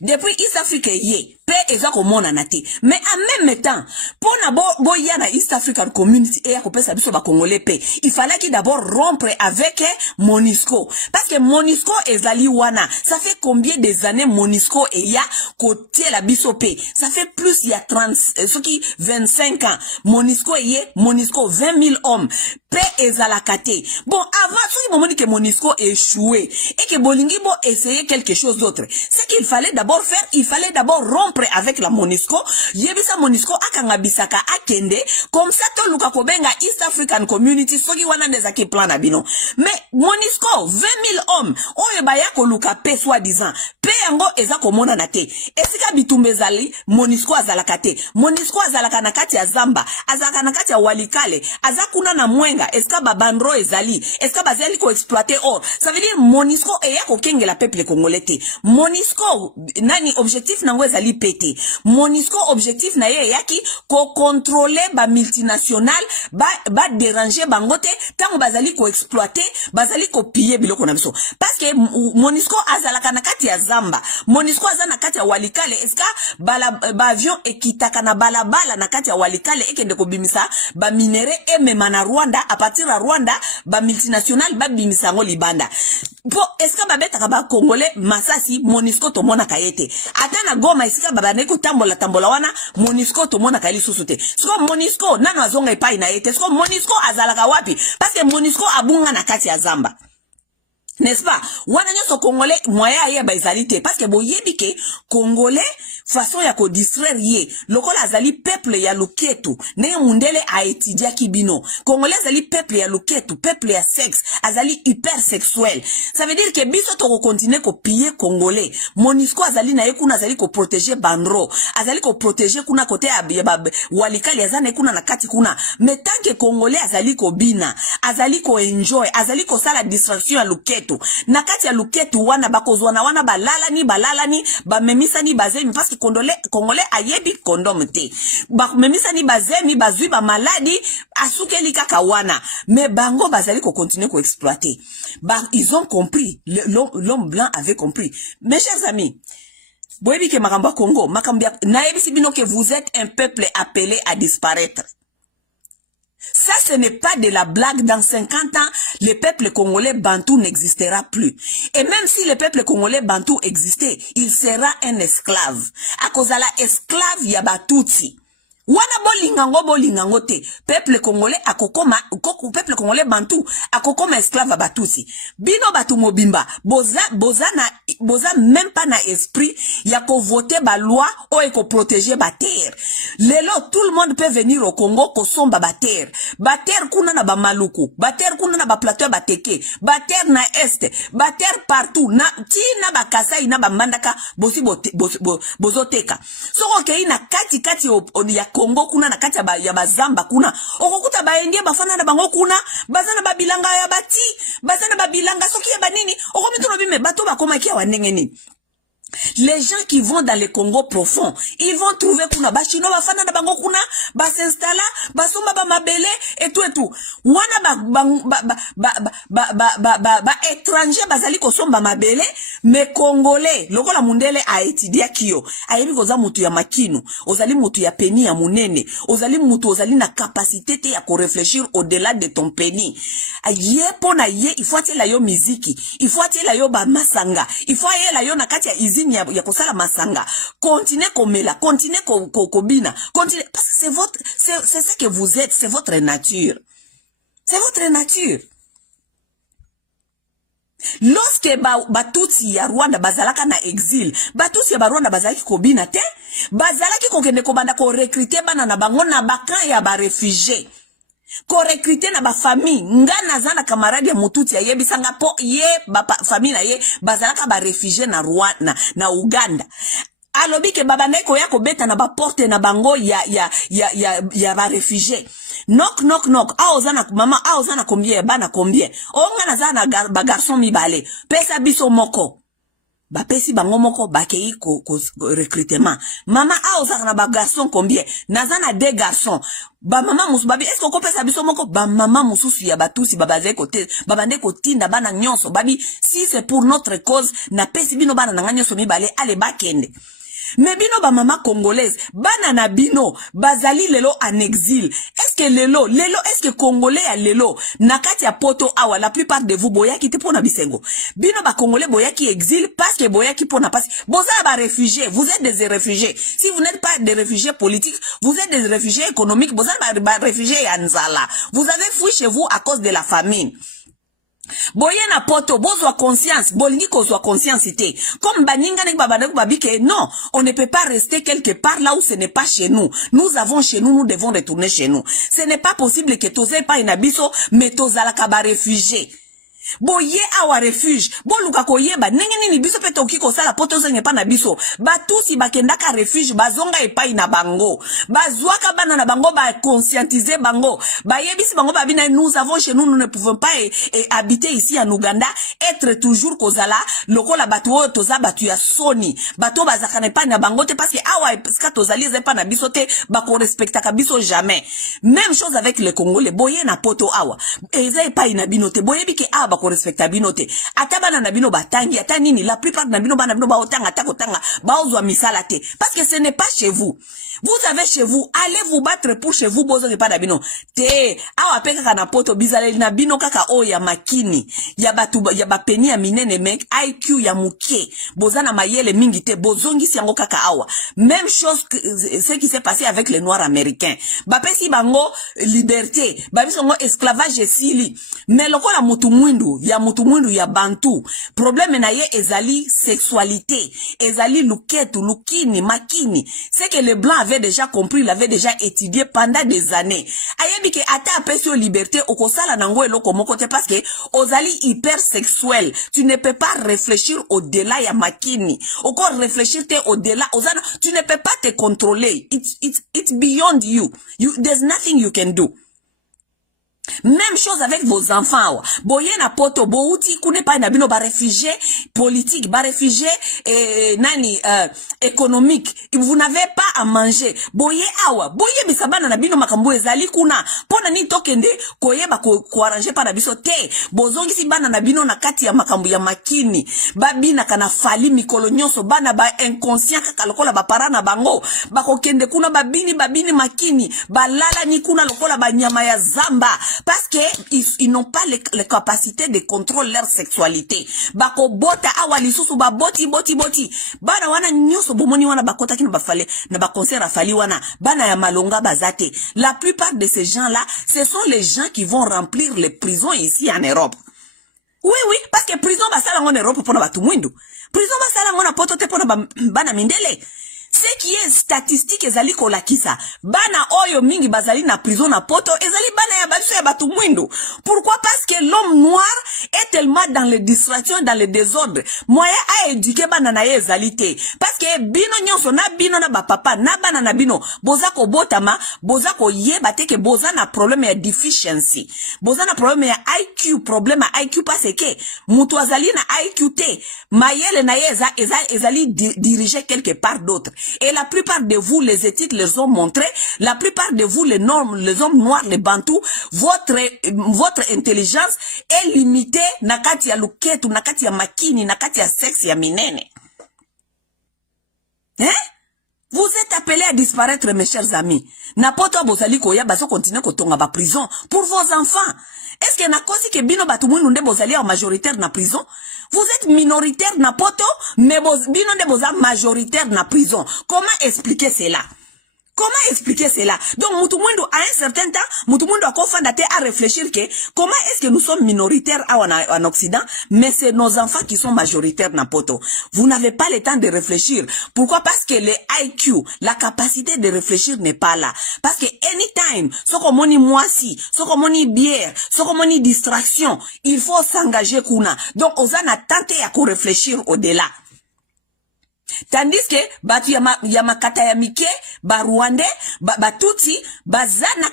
depuis East Africa ye pe eza ko mona na te mais en même temps pona bo ya na East African Community e ya ko pesa biso ba congolais pe il fallait qu'il d'abord rompre avec MONUSCO parce que MONUSCO ezali wana ça fait combien des années MONUSCO e ya côté la biso pe ça fait plus il y a 30 ce qui 25 ans MONUSCO ye MONUSCO 20 000 hommes pe ezala kate bon avant ce moment que MONUSCO échoué et que bolingi bo essayer quelque chose d'autre c'est qu'il fallait d'abord rompre après avec la MONUSCO, yebisa MONUSCO akanga bisaka akende, comme ça to luka kobenga East African Community, soki wana nezaki plan na bino. Mais MONUSCO, 20 000 hommes, oye baya ko luka pe soi-disant, pe yango eza komona na te. Esika bitumbe zali, MONUSCO azalaka te. MONUSCO azalaka na kati ya Zamba, azalaka na kati ya Walikale, azakuna na Mwenga, esika babandro ezali, esika bazali ko exploiter or. Ça veut dire MONUSCO eya ko kenge la peuple congolais te. MONUSCO nani objectif nango ezali pete. MONUSCO objectif na ye yaki ko contrôler ba multinational, ba déranger bangote, tango bazali ko exploiter, bazali ko piller biloko na biso. Parce que MONUSCO azalaka na kati ya Zamba, MONUSCO azana na kati ya Walikale, eska ba avion ekitaka na balabala na kati ya Walikale ekende ko bimisa ba minere emema na Rwanda, a partir ya Rwanda ba multinational ba bimisa ngo libanda. Po eska babeta ba Congolais masasi MONUSCO to mona kayete. Ata na Goma esika babane ko tambola wana MONUSCO to mona kali susute. Siko MONUSCO nano azonga epai na yete. Siko MONUSCO azalaka wapi? Parce que MONUSCO abunga na kati ya Zamba. N'est-ce pas? Wana nyoso Congolais moya ya baizalite parce que boyebi ke Congolais façon ya ko distraire ye lokola azali peuple ya luketu ne mundele a étudier kibino. Congolais azali peuple ya luketu, peuple ya sexe, azali hypersexuel. Ça veut dire que biso to continuer ko piller Congolais. MONUSCO azali na ye kuna azali ko protéger bandro, azali ko protéger kuna kote ya Walikali azana kuna na kati kuna. Mais tant que Congolais azali ko bina, azali ko enjoy, azali ko sala distraction ya luketu. Na kati ya luketu wana bakozwana wana balala ni bamemisa ni bazemi parce que Congolais ayebi condom te. Bamemisa ni bazemi bazui ba maladi asukeli kaka wana. Mais bango bazali ko continuer ko exploiter. Ils ont compris, l'homme blanc avait compris. Mes chers amis, boyebi ke makamba Congo, makambia na yebisi bino que vous êtes un peuple appelé à disparaître. Ça, ce n'est pas de la blague. Dans 50 ans, le peuple congolais bantou n'existera plus. Et même si le peuple congolais bantou existait, il sera un esclave. À cause de la esclave, il y a batouti. Wana bolingango te. Peuple congolais akokoma, peuple congolais bantou, akokoma esclave batouti. Bino batu mobimba, boza même pas na esprit, yako voter ba loi, ou yako protéger ba terre. Lelo, tout le monde peut venir au Congo, ko somba ba terre. Ba terre kuna na ba maluku, ba terre kuna na ba plateau ba teke, ba terre na est, ba terre partout, na ba kasai na ba mandaka, bozoteka. So okay, na kati ya Congo kuna na kati ya bazamba kuna okokuta baendie bafana na bango kuna bazana babilanga ya bati bazana babilanga soki ya banini okomituno bime bato bakoma kia wanenge nini. Les gens qui vont dans le Congo profond, ils vont trouver kuna bachino bafana na bango kuna basinstalla basomba ba mabele et tout. Wana étranger bazali ko somba mabele mais congolais lokola mundele a étudier kio ayebi koza mutu ya makino ozali mutu ya peni ya munene ozali mutu ozali na capacité te ya ko réfléchir au-delà de ton peni aye pona ye il faut atela yo miziki il faut atela yo ba masanga il faut ayela yo na kati ya ya kosala masanga, continuez komela, continuez kobina, continuez, parce que c'est ce que vous êtes, c'est votre nature. C'est votre nature. Lorsque batuti ya Rwanda bazalaka na exil, batuti ya Rwanda bazalaki kobina te, bazalaki kokende kobanda ko recruter bana na bango na bakan ya ba réfugiés. Ko recruter na ba famille ngana zana camarade ya mututi ya yebisanga po ye ba famille na ye bazalaka ba réfugié na Rwanda na Uganda. Alobi ke baba neko yako beta na ba porte na bango ya ba réfugié. Knock. Aozana mama aozana combien bana combien. Ongana zana ba garçon mibale. Pesa biso moko. Ba pesi bango moko bakei ko recrutement. Mama aozana na ba garçon combien. Nazana deux garçons. Ba mama musu babi est-ce ko pesa biso moko ba mama mususu ya batusi babaze kote babande kotinda bana nyonso babi si c'est pour notre cause na pesi bino bana na nyonso mibale ale bakende. Mais bino ba mama congolaise bana na bino bazali lelo en exil. Est-ce que lelo est-ce que congolais ya lelo nakati ya poto awa la plupart de vous boyaki te pona bisengo. Bino ba congolais boyaki exil parce que boyaki pona parce boza ba réfugiés, vous êtes des réfugiés. Si vous n'êtes pas des réfugiés politiques, vous êtes des réfugiés économiques, boza ba réfugiés ya nzala. Vous avez fui chez vous à cause de la famine. Boye na poto, bozwa conscience, bolingi kozwa conscience te. Comme baninga nek babadek babike, non, on ne peut pas rester quelque part là où ce n'est pas chez nous. Nous avons chez nous, nous devons retourner chez nous. Ce n'est pas possible que toze pas inabiso, mais tozalaka ba réfugié. Boye awa refuge boluka koyeba ndenge nini biso pe toki kosala poto zenge pa na biso batusi bakendaka refuge bazonga epai na bango bazwaka bana na bango ba conscientiser bango bayebisi bango babina nous avons chez nous nous ne pouvons pas habiter ici en Ouganda être toujours kozala lokola batu oyo toza batu ya soni bato bazaka na epai na bango te parce que awa ska tozali epa na biso te bako respectaka biso jamais. Même chose avec le Congolais boye na poto awa eza epai na bino te boyebi ke awa ko respecta bino te atabana na bino batangi ata nini la plupart na bino bana bino ba otanga takotanga ba ozwa misala te parce que ce n'est pas chez vous. Vous avez chez vous, allez vous battre pour chez vous bozo pas na bino te awa peka kana poto bizale na bino kaka o ya makini ya batu ya bapeni ya minene mek IQ ya muke bozana mayele mingi te bozongi siango kaka awa. Même chose que ce qui s'est passé avec les noirs américains bapesi bango liberté babisongo esclavage sili mais lokola mutu mwindu ya bantu problème na ye ezali sexualité ezali luketu lukini makini c'est que les blancs avaient déjà compris, l'avaient déjà étudié pendant des années. Ayebi ke ata apesio liberté okosala nango eloko moko te parce que ozali hypersexuel. Tu ne peux pas réfléchir au-delà ya makini. Oko réfléchir te au-delà ozana tu ne peux pas te contrôler. It's beyond you. There's nothing you can do. Même chose avec vos enfants. Boye na poto bouti kune pa na bino ba réfugié politique, ba réfugié économique. Vous n'avez pas à manger. Boye awa, boye bisabana na bino makambo ezali kuna. Pona ni tokende koyeba ko arranger pa na biso te. Bozongi si bana na bino na kati ya makambo ya makini. Ba bina kana fali mikolo nyonso bana ba inconscient kaka lokola ba parana bango. Ba kokende kuna ba bini makini. Ba lala ni kuna lokola ba nyama ya zamba. Parce que ils n'ont pas les capacités de contrôler leur sexualité. Bako bota awali susu ba boti. Bana wana nyoso bomoni wana bakota kino bafale na ba concert afali wana bana ya malonga bazate. La plupart de ces gens-là, ce sont les gens qui vont remplir les prisons ici en Europe. Oui, parce que prison basala en Europe pour na batu mwindu. Prison basala ngona poto te pour na bana mindele. Ce qui est statistique ezali kolakisa bana oyo mingi bazali na prison na poto ezali bana ya babiso ya batu mwindu. Pourquoi? Parce que l'homme noir est tellement dans les distractions, dans les désordres. Moya a éduqué bana na ye ezali te parce que bino nyonso na bino na ba papa na bana na bino boza ko botama boza ko yeba te ke boza na problème ya deficiency boza na problème ya IQ problème ya IQ parce que mutu azali na IQ te mayele na ye ezali dirigé quelque part d'autre. Et la plupart de vous, les études les ont montré, la plupart de vous, les hommes noirs, les bantous, votre intelligence est limitée nakati ya luketu, nakati ya makini, nakati ya sexe ya minene. Hein? Vous êtes appelés à disparaître, mes chers amis. Napoto bozali koya baso continuer kotonga ba prison pour vos enfants. Est-ce que na kosi ke bino batu mwinu nde bozali en majoritaire na prison? Vous êtes minoritaire na poto, mais bino nde boza majoritaire na prison. Comment expliquer cela? Comment expliquer cela? Donc, Moutoumoundo, à un certain temps, Moutoumoundo a confondaté à réfléchir que comment est-ce que nous sommes minoritaires en Occident, mais c'est nos enfants qui sont majoritaires dans poto. Vous n'avez pas le temps de réfléchir. Pourquoi? Parce que le IQ, la capacité de réfléchir n'est pas là. Parce que anytime, ce qu'on dit moisi, ce qu'on dit bière, ce qu'on dit distraction, il faut s'engager kuna. Donc, on a tenté à réfléchir au-delà. Tandis que batu ya makata ya mike ba Rwandais ba Tutsi bazana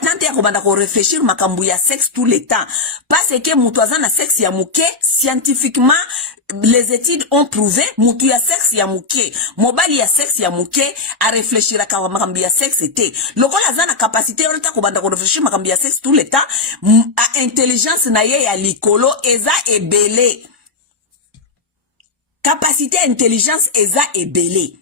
tante ya kobanda ko réfléchir makambu ya sexe tout le temps parce que mutu azana sexe ya muke scientifiquement les études ont prouvé mutu ya sexe ya muke mobali ya sexe ya muke a réfléchir à makambu ya sexe te lokola azana capacité on ta kobanda ko réfléchir makambu ya sexe tout le temps a intelligence na ye ya likolo eza ebele. Capacité intelligence eza ebele.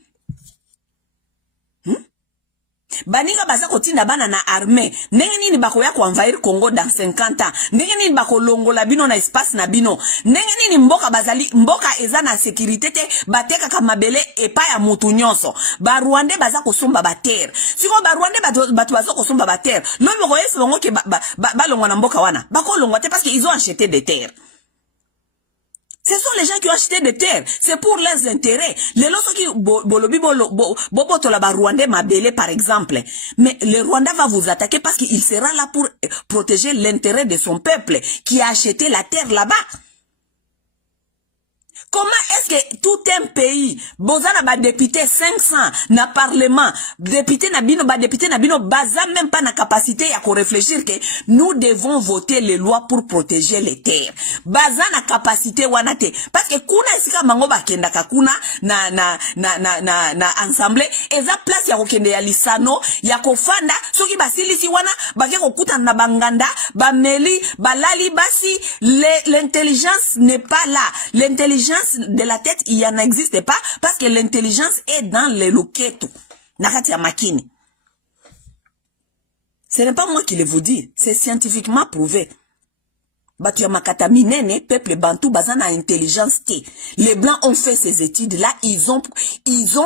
Baninga baza kotinda bana na armée. Ndenge nini bakoya ko envahir Congo dans 50 ans. Ndenge nini bako longola bino na espace na bino. Ndenge nini mboka bazali mboka eza na sécurité te bateka ka mabele epa ya mutu nyonso. Ba Rwandais baza kosomba ba terre. Siko ba Rwandais batu baza kosomba ba terre. Lobi ko yesi bongo ke ba longwa na mboka wana. Bako longwa te parce qu'ils ont acheté des terres. Ce sont les gens qui ont acheté des terres. C'est pour leurs intérêts. Les lorsqu'ils qui bolobi boboto la Rwandais mabele par exemple. Mais le Rwanda va vous attaquer parce qu'il sera là pour protéger l'intérêt de son peuple qui a acheté la terre là-bas. Comment est-ce que tout un pays, bozana ba député 500 na parlement, député na bino baza même pas na capacité à réfléchir que nous devons voter les lois pour protéger les terres. Baza na capacité wanate parce que kuna esika mango bakenda kakuna na ensemble eza place ya kokende ya lisano ya kofanda soki basilisi wana bake kokuta na banganda bameli balali basi l'intelligence n'est pas là. L'intelligence de la tête, il en existe pas parce que l'intelligence est dans les loquettes. Nakati ya makini. Ce n'est pas moi qui le vous dis, c'est scientifiquement prouvé. Batu ya makata minene, peuple bantou bazana intelligence te. Les blancs ont fait ces études-là, ils ont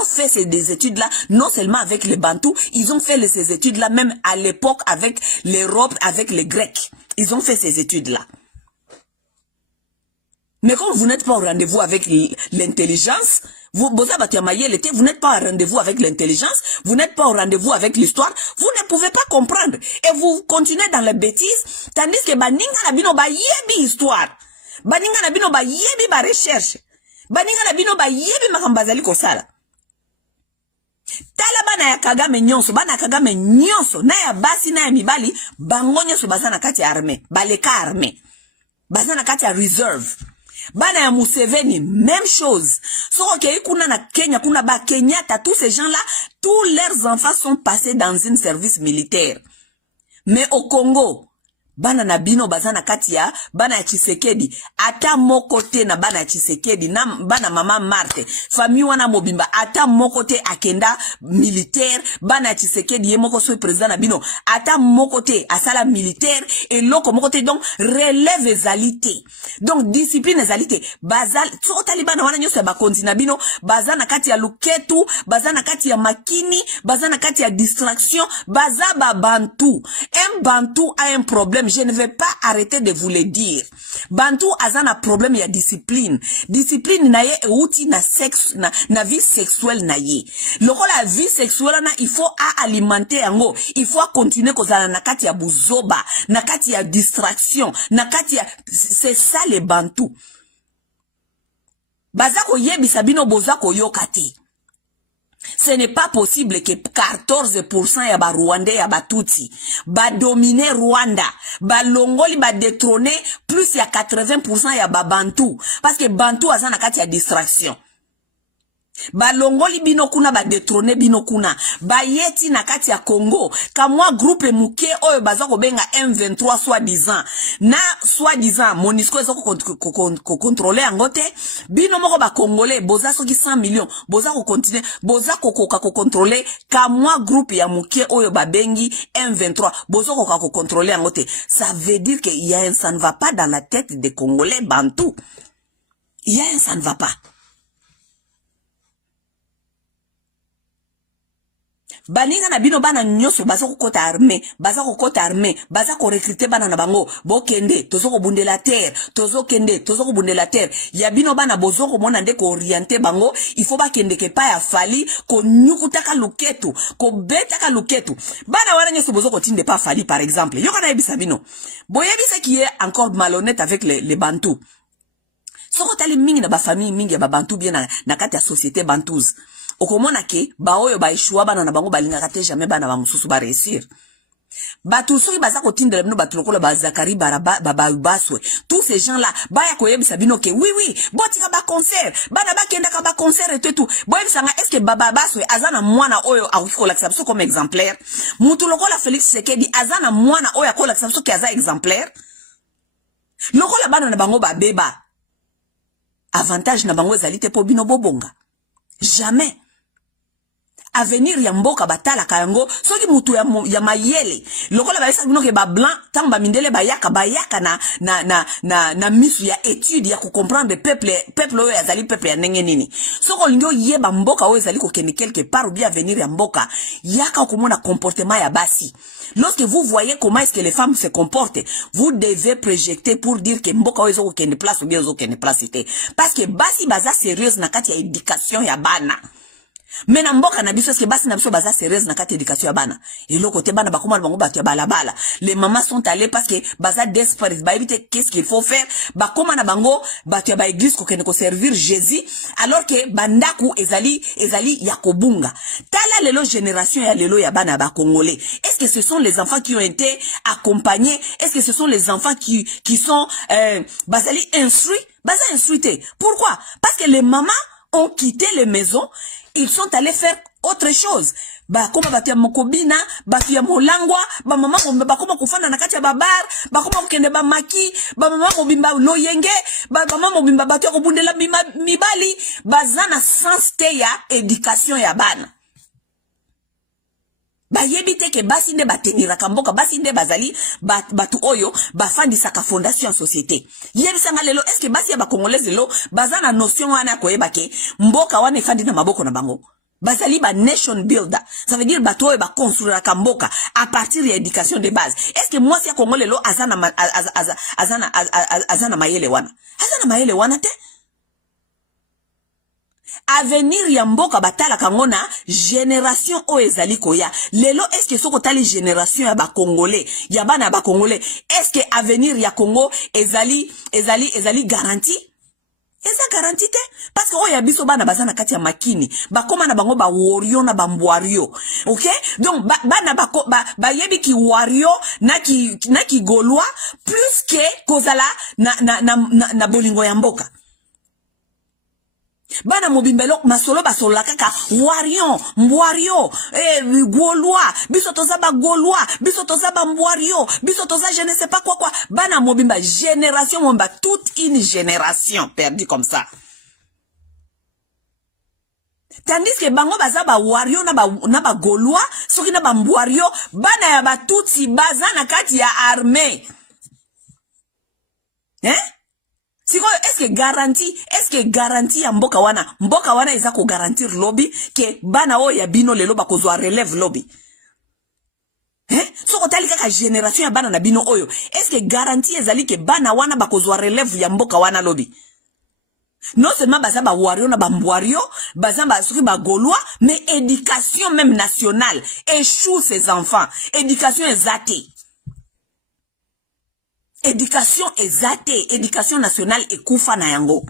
fait ces études-là, non seulement avec les bantous, ils ont fait ces études-là même à l'époque avec l'Europe, avec les Grecs. Ils ont fait ces études-là. Mais quand vous n'êtes pas au rendez-vous avec l'intelligence, vous n'êtes pas au rendez-vous avec l'intelligence, vous n'êtes pas au rendez-vous avec l'histoire, vous ne pouvez pas comprendre. Et vous continuez dans les bêtises, tandis que baninga na bino ba yebi histoire, baninga na bino ba yebi ba recherche, baninga na bino ba yebi makambazali kosala. Tala bana ya Kagame nyonso, na ya basi na ya mibali, bango nyonso bazana kati ya armée, baleka armée, bazana kati ya reserve. Bana ya Museveni, même chose. Soko kei kuna na Kenya, kuna ba Kenyatta, tous ces gens-là, tous leurs enfants sont passés dans un service militaire. Mais au Congo, bana na bino bazana katia, bana ya Tshisekedi, ata mokote na bana ya Tshisekedi, na bana mama Marte, famille wana mobimba, ata mokote akenda militaire, bana ya Tshisekedi, ye moko soy président na bino, ata mokote asala militaire, et loko mokote, donc relève ezalité. Donc discipline ezalité. Bazal, so talibana wana nyosa ba kontina bino, bazana katia luketu, bazana katia makini, bazana katia distraction, bazaba bantu. Un bantu a un problème. Je ne vais pas arrêter de vous le dire. Bantu azana problème ya discipline. Discipline na ye outil na sexe na vie sexuelle na ye. Loko la vie sexuelle na il faut alimenter yango. Il faut continuer kozala na kati ya buzoba, na kati ya distraction, na kati ya c'est ça les bantu. Bazako yebisa bino bozako yokati. Ce n'est pas possible que 14% ya ba Rwandais ya ba Tutsi ba dominer Rwanda, ba Longoli ba détrôner plus ya 80% ya ba Bantu parce que Bantu azana kati ya distraction. Ba Longoli bino kuna ba détrôner bino kuna ba yeti na kati ya Congo kamwa groupe muke oyo bazako benga M23 soi-disant Monisco ezako contrôler angote bino moko ba Congolais boza soki 100 millions boza ko continuer boza kokoka ko contrôler kamwa groupe ya muke oyo ba bengi M23 boza kokoka ko contrôler angote. Ça veut dire que ça ne va pas dans la tête des Congolais bantou. Ça ne va pas. Baninga na bino bana nyoso baza kokota armée, baza ko recruter bana na bango, bokende, tozo ko bundela terre, ya bino bana bozo ko mona nde ko orienter bango, il faut ba kende ke pa ya fali, ko nyukutaka luketu, ko betaka luketu. Bana wana nyoso bozo ko tinde pa fali par exemple. Yo kana yebisa bino. Boyebisa qui est encore malhonnête avec les Bantous. Soko tali mingi na ba famille mingi ya ba Bantu bien na kati ya société bantouse. Okomona ke ba oyo ba ishua bana na bango balinga kate jamais bana ba mususu ba réussir. Batu soki baza kotindela bino batu lokola ba Zakari baswe. Tous ces gens là baya koyebisa bino ke oui botika ba concert bana bakenda ka ba concert et tout. Boyebisa nga est-ce que baba baswe azana mwana oyo akiko lakisa biso comme exemplaire. Mutu lokola Félix Tshisekedi azana mwana oyo akiko lakisa biso ke aza exemplaire. Lokola bana na bango ba beba. Avantage na bango ezali te po bino bobonga. Jamais. avenir ya mboka batala kayango soki mutu ya mayele lokola ba esa bino ke ba blanc tant ba mindele bayaka na misu ya étude ya ko comprendre peuple oyo azali peuple ya ndenge nini soko lingo yeba mboka oyo ezali ko kende quelque part ou bien avenir ya mboka yaka komona comportement ya basi. Lorsque vous voyez comment est-ce que les femmes se comportent, vous devez projeter pour dire que mboka oyo ezoko kende place ou bien ezoko kende place ete parce que basi baza sérieuse na kati ya éducation ya bana. Mais na mboka na biso que basi na biso baza sérieuse na kati éducation ya bana et le côté bana bakoma bango batu ya balabala les mamans sont allées parce que baza desperate ba éviter qu'est-ce qu'il faut faire bakoma na bango batu ya ba église ko kende ko servir Jésus alors que bandaku ezali ya kobunga tala lelo génération ya lelo ya bana ba congolais. Est-ce que ce sont les enfants qui ont été accompagnés? Est-ce que ce sont les enfants qui sont basali instruits? Pourquoi? Parce que les mamans ont quitté les maisons, ils sont allés faire autre chose. Ba koma batu ya mokobina, batu ya molangwa, ba mama ba koma kufanda na kati ya babar, ba koma kukende ba maki, ba mama mobimba loyenge, ba mama mobimba batu ya kobundela mibali, bazana sans te ya éducation ya bana. Ba yebite ke basi nde batenira kamboka basi nde bazali batu oyo bafandi saka fondation société yebisa ngalelo est-ce que basi ya ba congolaise lo bazana notion wana ko yebake mboka wana efandi na maboko na bango bazali ba nation builder ça veut dire batu oyo ba construire kamboka à partir de l'éducation de base. Est-ce que moi si ya congolais lo azana mayele wana te avenir ya mboka batala kangona génération o ezali koya lelo. Est-ce que soko tali génération ya ba congolais ya bana ba congolais est-ce que avenir ya Congo ezali garanti? Eza garanti te parce que oya biso bana bazana kati ya makini bakoma na bango ba wario na ba mbwario. OK, donc bana ba yebi ki wario na ki golwa plus que kozala na bolingo ya mboka. Bana mobimbelo masolo basola kaka warion mbwario gaulois biso toza ba gaulois biso toza ba mbwario biso toza je ne sais pas quoi bana mobimba génération momba toute une génération perdue comme ça. Tandis que bango baza ba wario na ba gaulois soki na ba mbwario bana ya batutsi baza na kati ya armée. Siko est-ce que garantie ya mboka wana eza ko garantir lobby ke bana o ya bino lelo bakozwa relève lobby. Soko tali kaka génération ya bana na bino oyo est-ce que garantie ezali ke bana wana bakozwa relève ya mboka wana lobby? Non seulement baza ba wario na ba mbwario baza ba soki ba gaulois mais éducation même nationale échoue ces enfants. Éducation ezate. Éducation ezate, éducation nationale ekufa na yango.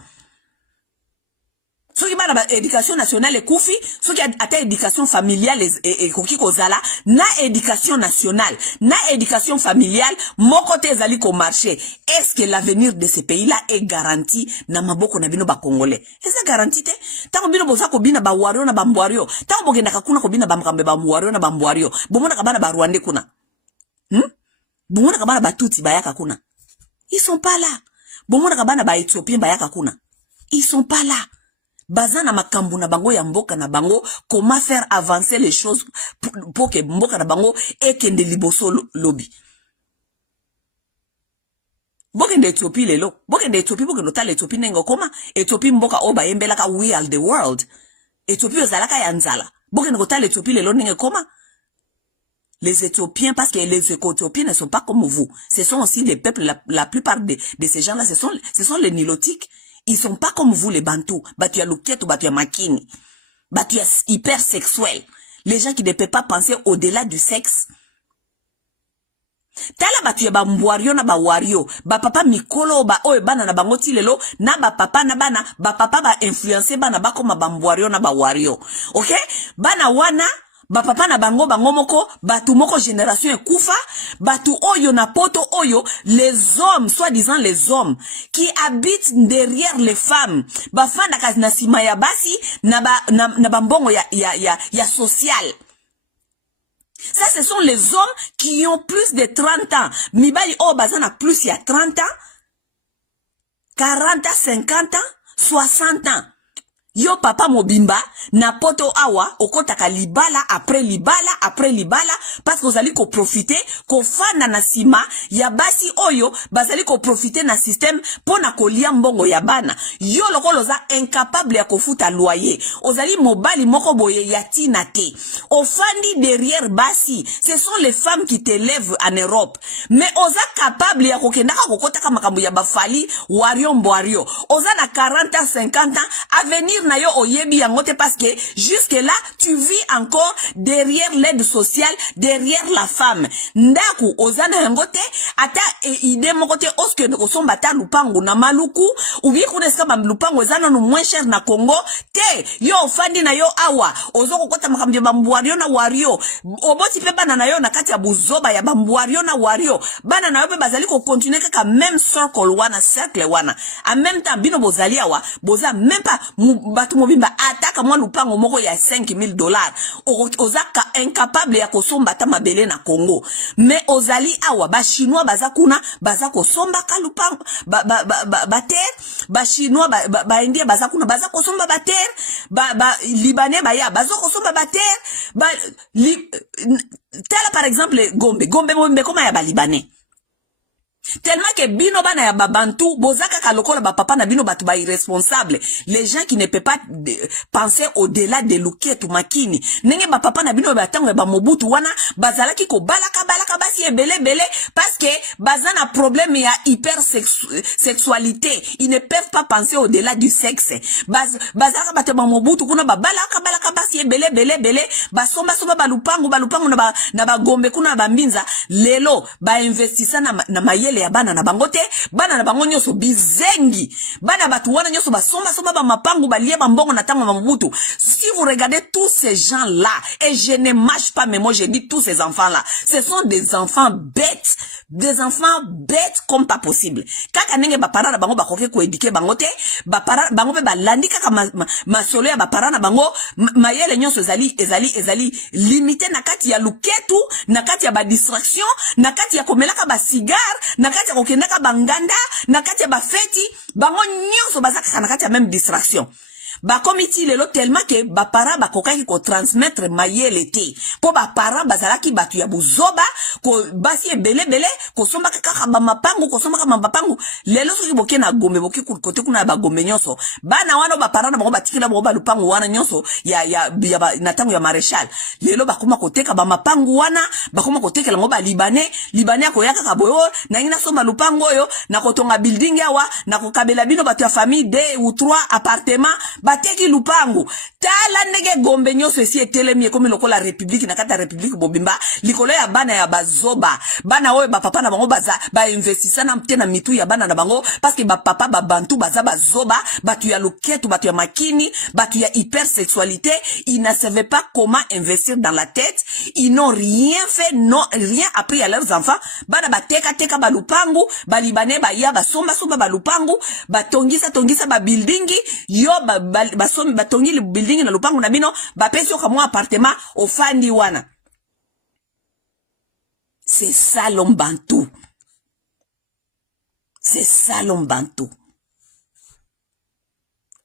Soki bana ba éducation nationale ekufi, soki ata éducation familiale ekoki kozala na éducation nationale, na éducation familiale moko te ezali ko marcher. Est-ce que l'avenir de ce pays-là est garanti na maboko na bino ba congolais? Eza garanti te. Tango bino boza ko bina ba wario na ba mbwario, tango bogenda kakuna ko bina ba mkambe ba wario na ba mbwario, bomona kabana ba Rwandais kuna. Bomona kabana ba Tutsi bayaka kuna. Ils sont pas là. Bomona kabana ba Éthiopien bayaka kuna. Ils sont pas là. Bazana makambu na bango ya mboka na bango, comment faire avancer les choses pour que mboka na bango ekende liboso lobby. Bokende Éthiopie lelo. Bokende Éthiopie bokende tala Éthiopie nengo koma. Éthiopie mboka oba yembelaka we are the world. Éthiopie ozalaka ya nzala. Bokende tala Éthiopie lelo nenge koma. Les Éthiopiens, parce que les Éthiopiens ne sont pas comme vous. Ce sont aussi les peuples, la plupart de ces gens-là, ce sont les Nilotiques. Ils sont pas comme vous, les Bantous. Batu ya Luketo, batu ya Makini. Batu ya hyper sexuel. Les gens qui ne peuvent pas penser au-delà du sexe. Tala batu ya ba mbwario na ba wario. Ba papa mikolo ba oe bana na bango tilelo. Na ba papa na bana. Ba papa ba influencer bana ba koma ba mbwario na ba wario. Ok? Bana wana. Ba papa na bango moko, batu moko génération ekufa, batu oyo na poto oyo, les hommes, soi-disant les hommes, qui habitent derrière les femmes, ba fanda kazi na sima ya basi, na bambongo ya social. Ça, ce sont les hommes qui ont plus de 30 ans. Mibali o bazana plus il y a 30 ans, 40 ans, 50 ans, 60 ans. Yo papa mobimba na poto awa okotaka libala après libala parce que ozali ko profiter ko fana na sima ya basi oyo bazali ko profiter na système pona kolia mbongo ya bana. Yo lokolo za incapable ya kofuta loyer. Ozali mobali moko boye ya tina te. Ofandi derrière basi. Ce sont les femmes qui t'élèvent en Europe. Mais oza capable ya kokendaka kokotaka makambo ya bafali wario mboario. Oza na 40 ans 50 ans avenir na yo oyebi yangote parce que jusque là tu vis encore derrière l'aide sociale, derrière la femme. Ndaku ozana yangote ata ide mokote oske kosomba ta lupangu na maluku ubi kuneska ba lupangu ezana no moins cher na Congo te yo ofandi na yo awa ozoko kota makambo ba mbuario na wario oboti pe bana na yo na kati ya buzoba ya bambuario na wario bana na yo pe bazali ko continuer kaka même cercle wana en même temps bino bozali awa boza même pas batu mobimba ataka mwa lupango moko ya $5,000 ozaka incapable ya kosomba ta mabele na Congo. Mais ozali awa ba chinois baza kuna baza kosomba ka lupango ba terre ba chinois ba indien baza kuna baza kosomba ba terre ba libanais baya baza kosomba ba terre tela par exemple gombe koma ya ba libanais. Tellement que bino bana ya babantu bozaka kalokola ba papa na bino batu ba irresponsable, les gens qui ne peuvent pas penser au-delà de luketu makini nenge ba papa na bino batango ba mobutu wana bazalaki ko balaka basi ebele parce que bazana problème ya hypersexualité, ils ne peuvent pas penser au-delà du sexe. Bazaka bate ba mobutu kuna ba balaka basi ebele basomba ba lupangu na ba gombe kuna ba mbinza lelo ba investissa na mayele ya bana na bangote bana na bango nyoso bizengi bana batu wana nyoso basomba ba mapangu balie ba mbongo na tango mabutu. Si vous regardez tous ces gens là, et je ne mâche pas mais moi je dis tous ces enfants là, ce sont des enfants bêtes comme pas possible. Kaka nenge ba parana bango ba koke ko éduquer bangote ba para bango pe ba landi kaka masolo ya ba parana bango mayele nyoso ezali limité na kati ya luketu na kati ya ba distraction na kati ya komelaka ba cigare na kati ya kokendaka banganda na kati ya bafeti bango nyonso bazaka na kati ya même distraction. Ba komiti lelo tellement que ba para ba kokaki ko transmettre mayele te po ba para bazalaki batu ya buzoba ko basi ebele ko somba kaka ba mapangu ko somba kama mapangu lelo soki boke na gombe boke kote kuna ba gombe nyonso bana wana ba para na bango batikila bango ba lupangu wana nyonso ya na tango ya marechal lelo bakoma koteka ba mapangu wana bakoma koteka lango ba libanais akoyaka kaboyo na ina somba lupangu oyo na kotonga building yawa na kokabela bino batu ya famille 2 ou 3 appartements bateki lupangu tala ndege gombe nyoso esi etelemi komi lokola république na kata république bobimba likolo ya bana ya bazoba bana oyo ba papa na bango ba investissa na mtena mitu ya bana na bango parce que ba papa ba bantu baza bazoba batu ya luketu batu ya makini batu ya hypersexualité, ils ne savaient pas comment investir dans la tête, ils n'ont rien fait, rien appris à leurs enfants. Bana bateka ba lupangu ba libanais ba ya basomba ba lupangu ba tongisa ba building yo batongi le building na lupangu na bino bapesi yo kamwa appartement ofandi wana. C'est ça l'homme bantou. C'est ça l'homme bantou.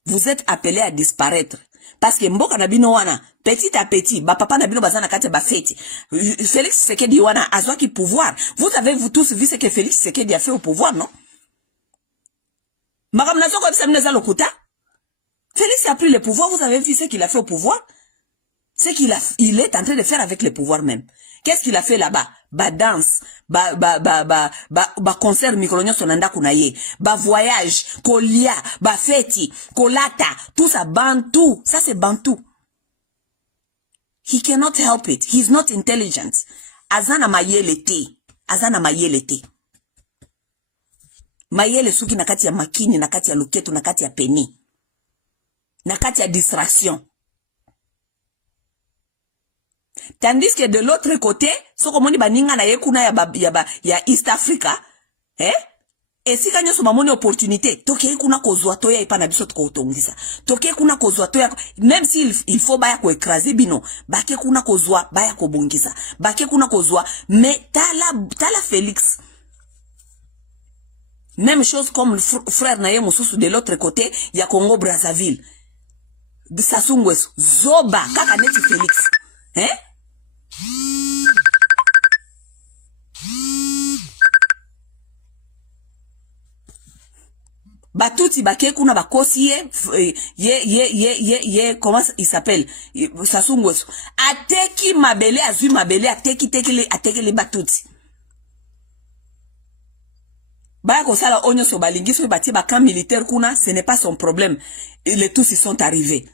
Vous êtes appelés à disparaître parce que mboka na bino wana petit à petit ba papa na bino bazana kati ba feti Félix Tshisekedi wana azwa ki pouvoir. Vous avez vous tous vu ce que Félix Tshisekedi a fait au pouvoir, non? Magam nazo ko bisa mneza lokuta. Félix a pris le pouvoir, vous avez vu ce qu'il a fait au pouvoir? Ce il est en train de faire avec le pouvoir même. Qu'est-ce qu'il a fait là-bas? Ba danse, ba concert mikolonyo sonanda kunaye, ba voyage, kolia, ba feti, kolata, tout ça bantou. Ça c'est bantou. He cannot help it. He's not intelligent. Azana mayele te. Mayele suki na kati ya makini, na kati ya luketu, na kati ya peni. Na kati ya distraction. Tandis que de l'autre côté, so komoni baninga na yekuna ya East Africa, et si kanyo so mamoni opportunité, toke kuna kozwa toya ipa na biso ko tongisa. Toke kuna kozwa toya, même si il faut baya ko écraser bino, bake kuna kozwa baya ko bongisa. Bake kuna kozwa, mais tala Félix. Même chose comme le frère Naye Moussousou de l'autre côté, il y a Congo Brazzaville. Sassou Nguesso zoba kaka neti Félix hein Batuti bake kuna bakosi ye comment il s'appelle Sassou Nguesso ateki mabele azui mabele ateki batuti baya kosala onyo so balingi so batie ba camp militaire kuna ce n'est pas son problème les tous ils sont arrivés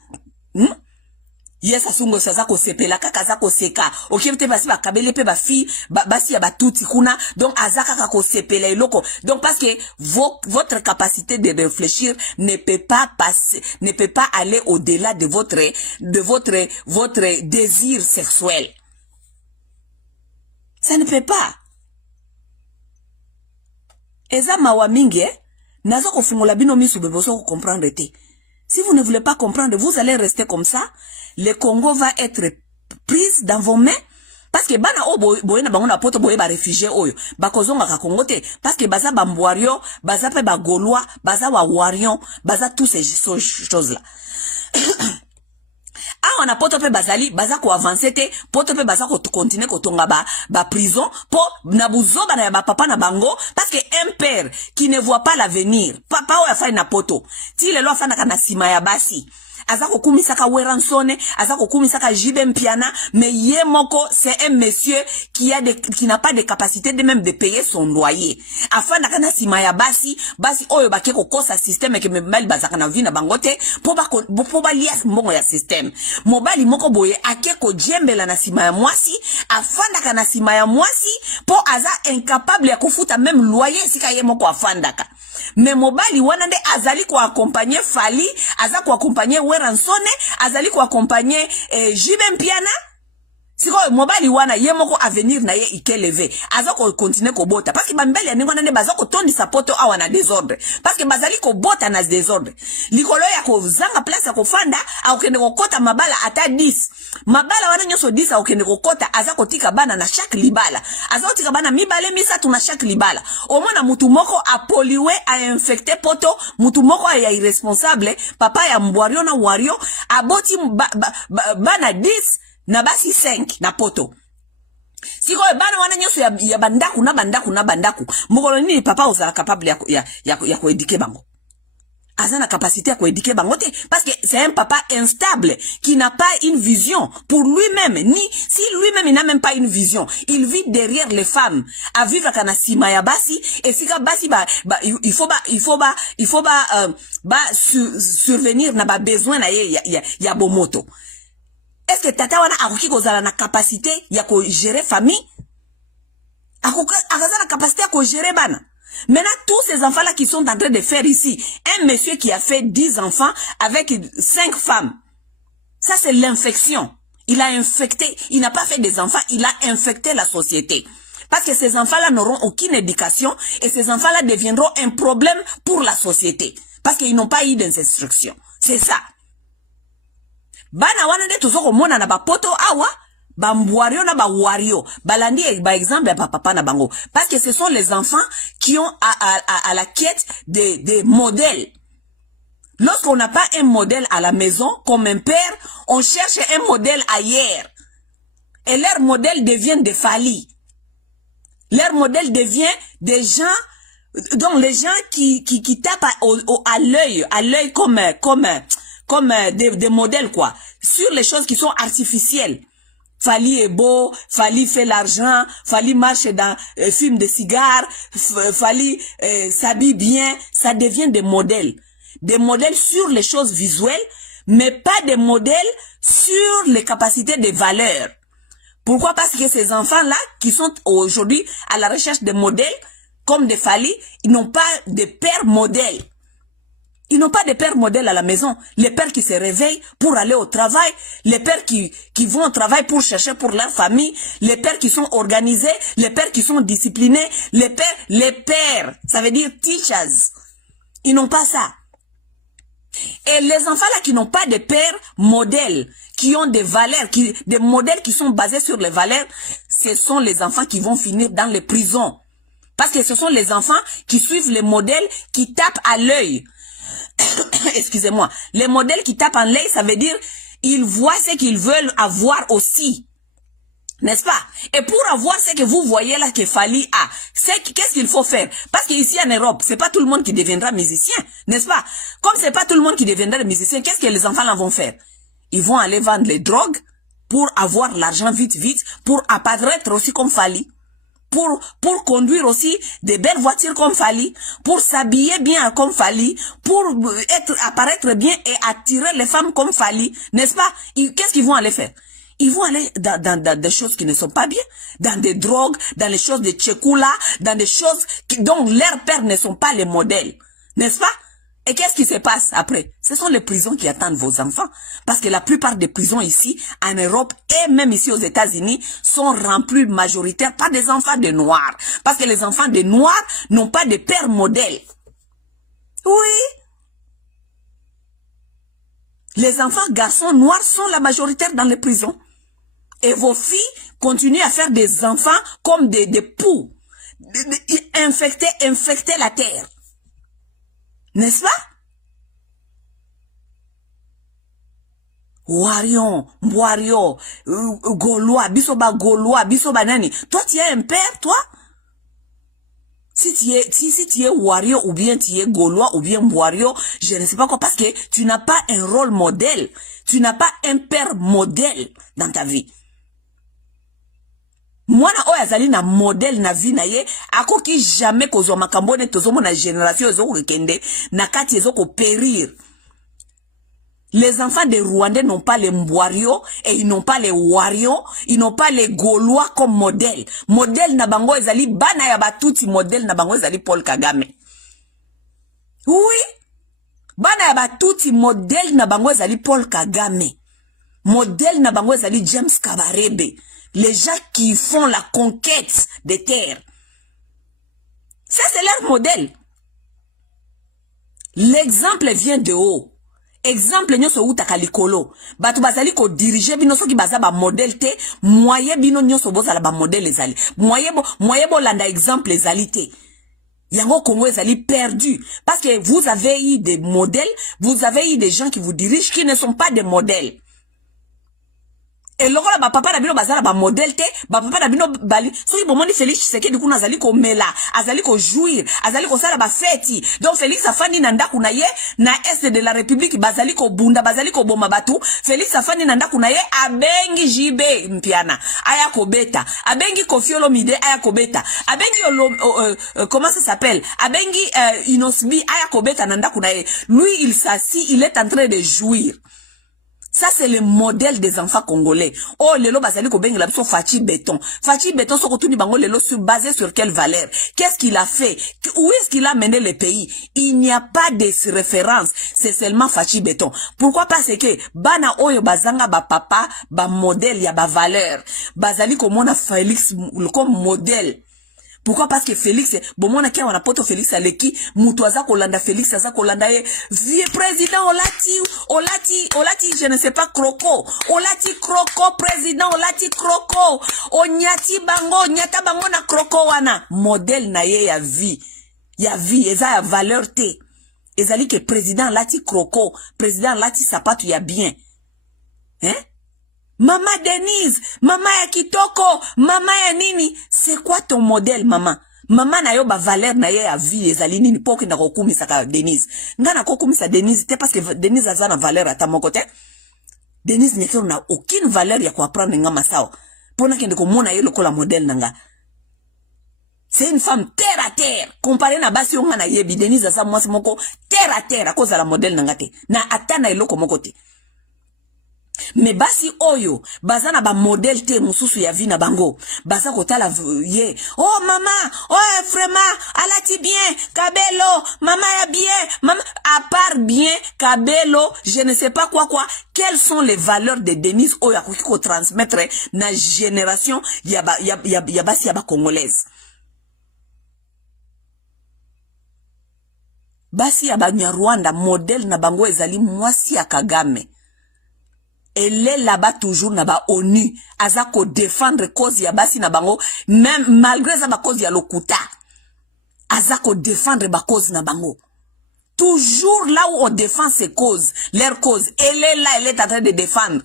yes Sassou Nguesso za ko sepela kaka za ko seka okimte basi ba kabele pe ba fi basi ya batuti kuna donc azaka kaka ko sepela eloko donc parce que votre capacité de réfléchir ne peut pas passer ne peut pas aller au-delà de votre désir sexuel, ça ne peut pas. Eza mawa mingi nazo ko fungola bino misu beboso ko comprendre te. Si vous ne voulez pas comprendre, vous allez rester comme ça. Le Congo va être prise dans vos mains. Parce que bana o boye na bango na poto boye ba réfugié oyo. Ba kozonga ka Congo te. Parce que baza ba mbwario, baza pe ba gaulois, baza wa warion, baza tous ces choses là. Ah, on a poto pe bazali, baza ko avancer te, poto pe baza ko continuer ko tonga ba prison, po na buzoba na ba papa na bango, parce que un père qui ne voit pas l'avenir, papa o ya fa na poto, ti le lo fa na kana sima ya basi. Azako kumisaka Weransone, azako kumisaka Jibe Mpiana, mais ye moko, c'est un monsieur qui n'a pas de capacité de même de payer son loyer. Afin d'akana simaya basi oyo bake ko kosa système ke mbali bazaka na vina bangote, po ba lias mbongo ya système. Mobali moko boye ake ko djembela na simaya mwasi, afin d'akana simaya mwasi, po aza incapable ya kufuta même loyer sika ye moko afandaka. Mais mobali wana nde azali ko accompagner Fali, aza ko accompagner Weransone, azali ko accompagner Jibe Mpiana. Siko mobali wana ye moko avenir na ye ikeleve, aza ko continuer ko bota parce que bambeli ya ningo nande baza ko tondi sapoto awa na désordre parce que bazali ko bota na désordre. Likolo ya ko zanga place ko fanda akende ko kota mabala ata 10. Mabala wana nyoso 10 akende ko kota aza ko tika bana na chaque libala. Aza ko tika bana mibale misatu na chaque libala. Omona mutu moko a poliwe a infecté poto, mutu moko ya irresponsable, papa ya mbwario na wario aboti bana 10 na basi 5 na poto. Siko bana wana nyoso ya bandaku na bandaku. Mukolo nini papa oza capable ya ko éduquer bango. Azana capacité à ko éduquer bango te parce que c'est un papa instable qui n'a pas une vision pour lui-même, ni si lui-même il n'a même pas une vision. Il vit derrière les femmes à vivre kana sima ya basi et sika basi il faut survenir na ba besoin na ya bomoto. Est-ce que tata wana akoki kozala na capacité ya ko gérer famille? Akaza na capacité à ko gérer bana. Maintenant, tous ces enfants-là qui sont en train de faire ici, un monsieur qui a fait 10 enfants avec 5 femmes. Ça, c'est l'infection. Il a infecté, il n'a pas fait des enfants, il a infecté la société. Parce que ces enfants-là n'auront aucune éducation et ces enfants-là deviendront un problème pour la société. Parce qu'ils n'ont pas eu d'instruction. C'est ça. Bana wana de tozoko mona na ba poto awa ba mbwario na ba wario balandi ba exemple ba papa na bango parce que ce sont les enfants qui ont à la quête des modèles. Lorsqu'on n'a pas un modèle à la maison comme un père, on cherche un modèle ailleurs. Et leur modèle devient des Fali. Leur modèle devient des gens, donc les gens qui tapent à l'œil comme des modèles quoi, sur les choses qui sont artificielles. Fali est beau, Fali fait l'argent, Fali marche dans film de cigares, Fali s'habille bien, ça devient des modèles. Des modèles sur les choses visuelles, mais pas des modèles sur les capacités de valeur. Pourquoi? Parce que ces enfants-là, qui sont aujourd'hui à la recherche de modèles, comme des Fali, ils n'ont pas de père modèle. Ils n'ont pas de père modèle à la maison. Les pères qui se réveillent pour aller au travail, les pères qui vont au travail pour chercher pour leur famille, les pères qui sont organisés, les pères qui sont disciplinés, les pères, ça veut dire teachers. Ils n'ont pas ça. Et les enfants-là qui n'ont pas de père modèle, qui ont des valeurs, des modèles qui sont basés sur les valeurs, ce sont les enfants qui vont finir dans les prisons. Parce que ce sont les enfants qui suivent les modèles, qui tapent à l'œil. excusez-moi, les modèles qui tapent en l'œil, ça veut dire ils voient ce qu'ils veulent avoir aussi. N'est-ce pas? Et pour avoir ce que vous voyez là que Fally a, qu'est-ce qu'il faut faire? Parce qu'ici en Europe, c'est pas tout le monde qui deviendra musicien, n'est-ce pas? Comme c'est pas tout le monde qui deviendra musicien, qu'est-ce que les enfants là vont faire? Ils vont aller vendre les drogues pour avoir l'argent vite, pour apparaître aussi comme Fally. Pour conduire aussi des belles voitures comme Fally, pour s'habiller bien comme Fally, pour apparaître bien et attirer les femmes comme Fally, n'est-ce pas? Qu'est-ce qu'ils vont aller faire? Ils vont aller dans des choses qui ne sont pas bien, dans des drogues, dans les choses de Tchekoula, dans des choses dont leurs pères ne sont pas les modèles. N'est-ce pas? Et qu'est-ce qui se passe après? Ce sont les prisons qui attendent vos enfants. Parce que la plupart des prisons ici, en Europe et même ici aux États-Unis, sont remplies majoritaires par des enfants de noirs. Parce que les enfants de noirs n'ont pas de père modèle. Oui. Les enfants garçons noirs sont la majoritaire dans les prisons. Et vos filles continuent à faire des enfants comme des poux. Infecter la terre. N'est-ce pas? Warion, Mboario, Gaulois, Bisoba Gaulois, Bisoba Nani. Toi, tu es un père, toi? Si tu es Wario ou bien tu es Gaulois ou bien Mboario, je ne sais pas quoi, parce que tu n'as pas un rôle modèle. Tu n'as pas un père modèle dans ta vie. Mwana oyo azali na modèle na vie na ye akoki jamais kozwa makambo ne tozomo na génération ezoko kende na kati ezoko périr. Les enfants des Rwandais n'ont pas les Mboario et ils n'ont pas les Wario, ils n'ont pas les Gaulois comme modèle. Modèle na bango ezali bana ya batuti, modèle na bango ezali Paul Kagame. Oui. Bana ya batuti modèle na bango ezali Paul Kagame. Modèle na bango ezali James Kabarebe. Les gens qui font la conquête des terres. Ça, c'est leur modèle. L'exemple vient de haut. Exemple, nyoso utaka likolo. Batu bazali ko diriger bino soki baza ba modèle te, moye bino nyoso bozala ba modèle ezali. Moye bo landa exemple ezali te. Yango Congo ezali perdu. Parce que vous avez eu des modèles, vous avez eu des gens qui vous dirigent qui ne sont pas des modèles. Et lokola ba papa na bino bazala ba modèle te, ba papa na bino bali soki bomoni Félix Tshisekedi kuna azali ko mela, azali ko jouir, azali ko sala ba feti. Donc Félix afandi na ndaku na ye na est de la République bazali ko bunda, bazali ko boma batu. Félix afandi na ndaku na ye abengi JB Mpiana, aya ko beta, abengi Koffi Olomide aya ko beta, abengi comment ça s'appelle? Abengi Inosbi aya ko beta na ndaku na ye. Lui il s'assit, il est en train de jouir. Ça, c'est le modèle des enfants congolais. Oh, lelo bazali ko bengi la biso Fachi Béton. Fachi Béton, so kotuni bango lelo basé sur quelle valeur? Qu'est-ce qu'il a fait? Où est-ce qu'il a mené le pays? Il n'y a pas de référence. C'est seulement Fachi Béton. Pourquoi? Parce que, bana oyo bazanga ba papa, ba modèle, ya ba valeur. Bazali ko mona Félix comme modèle. Pourquoi? Parce que Félix, bon, mon aki wana poto Félix aleki, mutu aza kolanda Félix aza kolanda ye, vieux président olati, je ne sais pas, Croco, olati Croco, président olati Croco, onyati bango, nyata bango na Croco wana, modèle na ye ya vie, eza ya valeur te, ezali que président lati Croco, président lati sapatu ya bien, hein? Maman Denise, maman ya kitoko, maman ya nini, c'est quoi ton modèle, maman? Maman na yo ba valeur na ye ya vie ezali nini poki na kokumisa ka Denise. Nga na kokumisa Denise te parce que Denise a na valeur ata moko te. Denise nyeke na aucune valeur ya ko apprendre nga masawa. Pona kende ko mona ye lokola modèle nanga. C'est une femme terre à terre. Comparé na basi onga na yebi Denise asa mwasi moko terre à terre à cause de la modèle nanga te. Na atana eloko moko te. Mais basi oyo bazana ba modèle te mususu ya vie na bango baza kotala ye oh maman oh vraiment alati bien Kabelo maman ya bien maman à part bien Kabelo je ne sais pas quoi quelles sont les valeurs de Denise oyo akoki ko transmettre na génération ya basi ya ba congolaise basi ya ba Rwanda modèle na bango ezali mwasi ya Kagame. Elle est là-bas toujours na ONU. Azako défendre cause ya basi na bango. Même malgré ça ba cause ya lokuta. Azako défendre ba cause na bango. Toujours là où on défend ses causes, leurs causes, elle est là, elle est en train de défendre.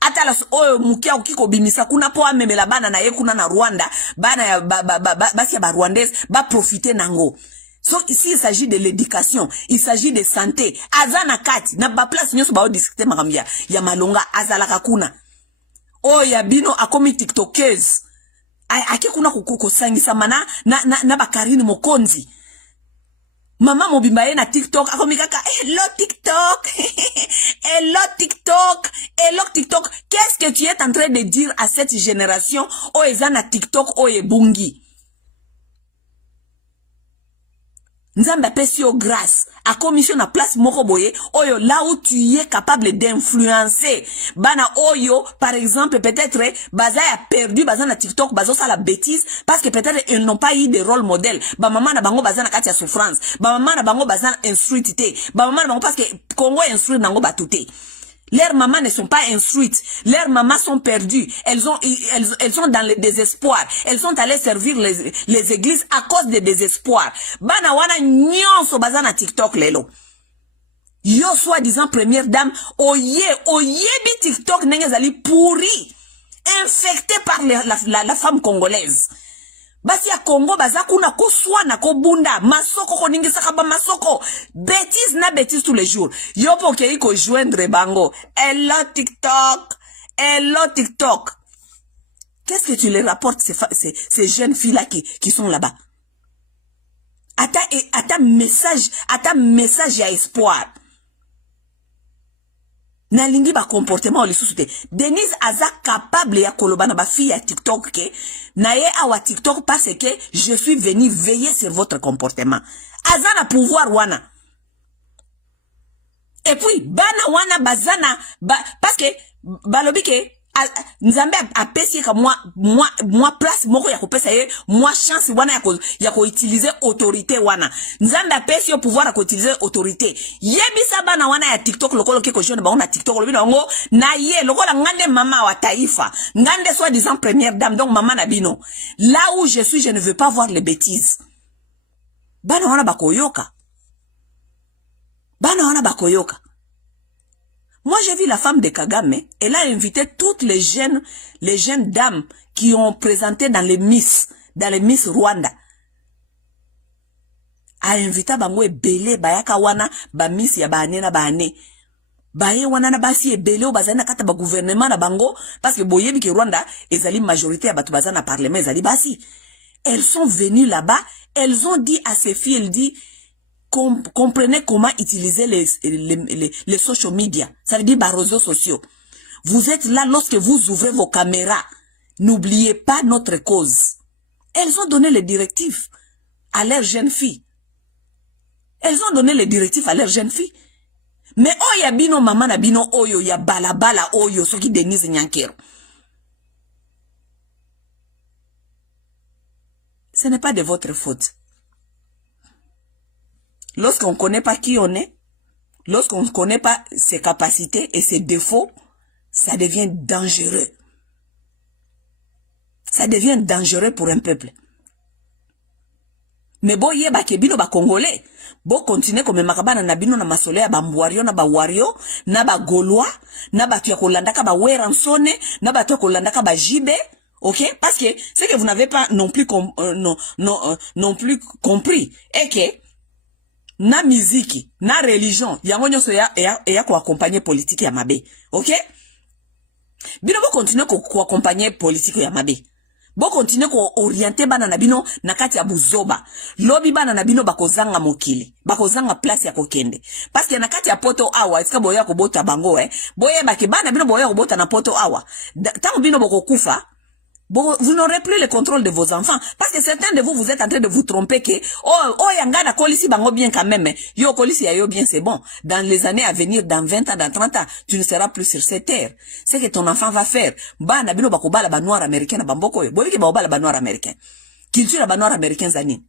Atala mukia ukiko bimisa kuna po amemela bana na ye kuna na Rwanda, bana ya basi ba rwandaise ba profiter nango. So ici il s'agit de l'éducation, il s'agit de santé. Azana kati na ba place nyoso ba discuter makamia ya malonga azala kakuna. Oh ya bino akomi tiktokers. Ake kuna kukosangisa mana na bakarini mokonzi. Maman mobimba na TikTok akomikaka hello TikTok. Hello TikTok. Hello TikTok. Qu'est-ce que tu es en train de dire à cette génération oh ezana TikTok oh ebungi? Nzamba pesio grâce à commission na place moko boye oyo là où tu es capable d'influencer bana oyo par exemple peut-être baza a perdu baza na TikTok bazo ça la bêtise parce que peut-être ils n'ont pas eu de rôle modèle ba maman na bango baza na kati ya souffrance ba maman na bango baza instruite ba maman na bango parce que Congo instruit nango batouté. Leurs mamans ne sont pas instruites. Leurs mamans sont perdues. Elles sont dans le désespoir. Elles sont allées servir les églises à cause du désespoir. Bana wana nyonso bazana TikTok lelo. Yo soi-disant première dame, oyebi TikTok nengezali pourri, infecté par la femme congolaise. Basi ya Congo baza kuna ko swana ko bunda masoko ko ningisa kaba masoko bêtise tous les jours yo poke iko joindre bango hello TikTok. Qu'est-ce que tu les rapportes ces jeunes filles là qui sont là-bas? Ata message ya espoir. Na lingi ba comportement oli susute. Denise aza capable ya koloba na ba fille ya TikTok ke na ye awa TikTok parce que je suis venu veiller sur votre comportement. Aza na pouvoir wana. Et puis bana wana bazana parce que balobi ke Nzambe a pesi ka moi place moko ya kopesa ye moi chance wana ya ko utiliser autorité wana. Nzambe a pesi yo pouvoir ya ko utiliser autorité. Yebisa bana wana ya TikTok lokolo ke ko jeune ba na TikTok lobi ngo na ye lokola ngande mama wa taifa. Ngande soi-disant première dame donc maman na bino. Là où je suis je ne veux pas voir les bêtises. Bana wana bakoyoka. Moi, j'ai vu la femme de Kagame, elle a invité toutes les jeunes dames qui ont présenté dans les Miss Rwanda. A invité bango ebele bayaka wana ba Miss ya bane na bane. Baye wana na basi ebele o bazana kata ba gouvernement na bango parce que boyebi ki Rwanda ezali majorité ya batu bazana parlement ezali basi. Elles sont venues là-bas, elles ont dit à ces filles, elles dit comprenez comment utiliser les social media. Ça veut dire les réseaux sociaux. Vous êtes là lorsque vous ouvrez vos caméras. N'oubliez pas notre cause. Elles ont donné les directives à leurs jeunes filles. Mais oh ya bino maman na bino oyo ya balabala oyo soki Denise Nyankero. Ce n'est pas de votre faute. Lorsqu'on ne connaît pas qui on est, lorsqu'on ne connaît pas ses capacités et ses défauts, ça devient dangereux. Ça devient dangereux pour un peuple. Mais bon, yé ba kebino ba congolais, bon continuer comme makabana na bino na masole ya ba mbwario na ba wario, na ba gaulois, na ba tuya kolandaka ba weransone, na ba tuya kolandaka ba jibe. Ok? Parce que c'est que vous n'avez pas non plus compris. Et que na musique, na religion, yango nyonso ya ko accompagner politique ya mabe. Ok? Bino bo continuer ko accompagner politique ya mabe. Bo continuer ko orienter bana na bino na kati ya buzoba. Lobi bana na bino bakozanga mokili. Bakozanga place ya kokende. Parce que na kati ya poto awa, eska boya ko bota bango boye ba ke bana bino boya ko bota na poto awa. Tango bino boko kufa, vous n'aurez plus le contrôle de vos enfants. Parce que certains de vous, vous êtes en train de vous tromper que, yangada kolisi bango bien quand même. Yo kolisi ya yo bien, c'est bon. Dans les années à venir, dans 20 ans, dans 30 ans, tu ne seras plus sur cette terre. C'est que ton enfant va faire. Ba na bino bako bala ba noir américain na bamboko yo. Boyi ke ba bala ba noir américain. Culture ba noir américain zanini.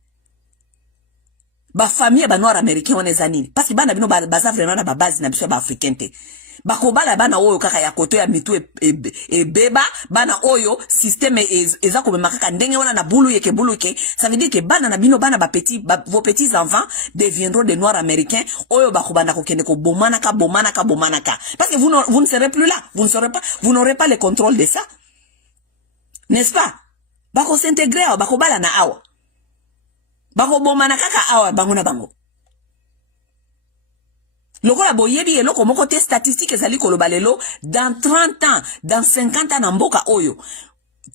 Ba famille ba noir américain on zanini. Parce que ba na bino baza vraiment na ba base na biso ba africain te. bakobala bana oyo kaka ya koto ya mitu beba bana oyo système eza komema kaka ndenge wana na bulu yeke ça veut dire que bana na bino bana vos petits enfants deviendront des noirs américains oyo bakobanda kokende ko bomanaka parce que vous ne serez plus là, vous n'aurez pas le contrôle de ça, n'est-ce pas? Bako s'intégrer awa bakobala na awa bako bomana kaka awa bango na bango lokola boyebi eloko moko te statistique ezali koloba lelo dans 30 ans dans 50 ans na mboka oyo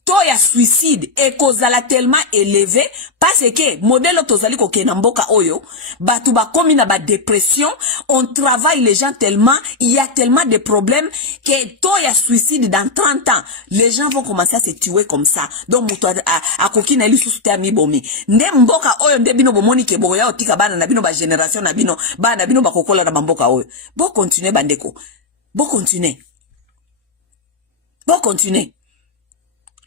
taux ya suicide ekozala tellement élevé parce que modèle tozali kokena mboka oyo batu bakomi na ba dépression, on travaille les gens tellement, il y a tellement de problèmes que taux ya suicide dans 30 ans les gens vont commencer à se tuer comme ça. Donc muto akoki na lisusu te mibomi nde mboka oyo nde bino bomoni ke boya otika bana na bino ba génération na bino bana bino bakokola na mboka oyo bo continuer bandeko bo continuer.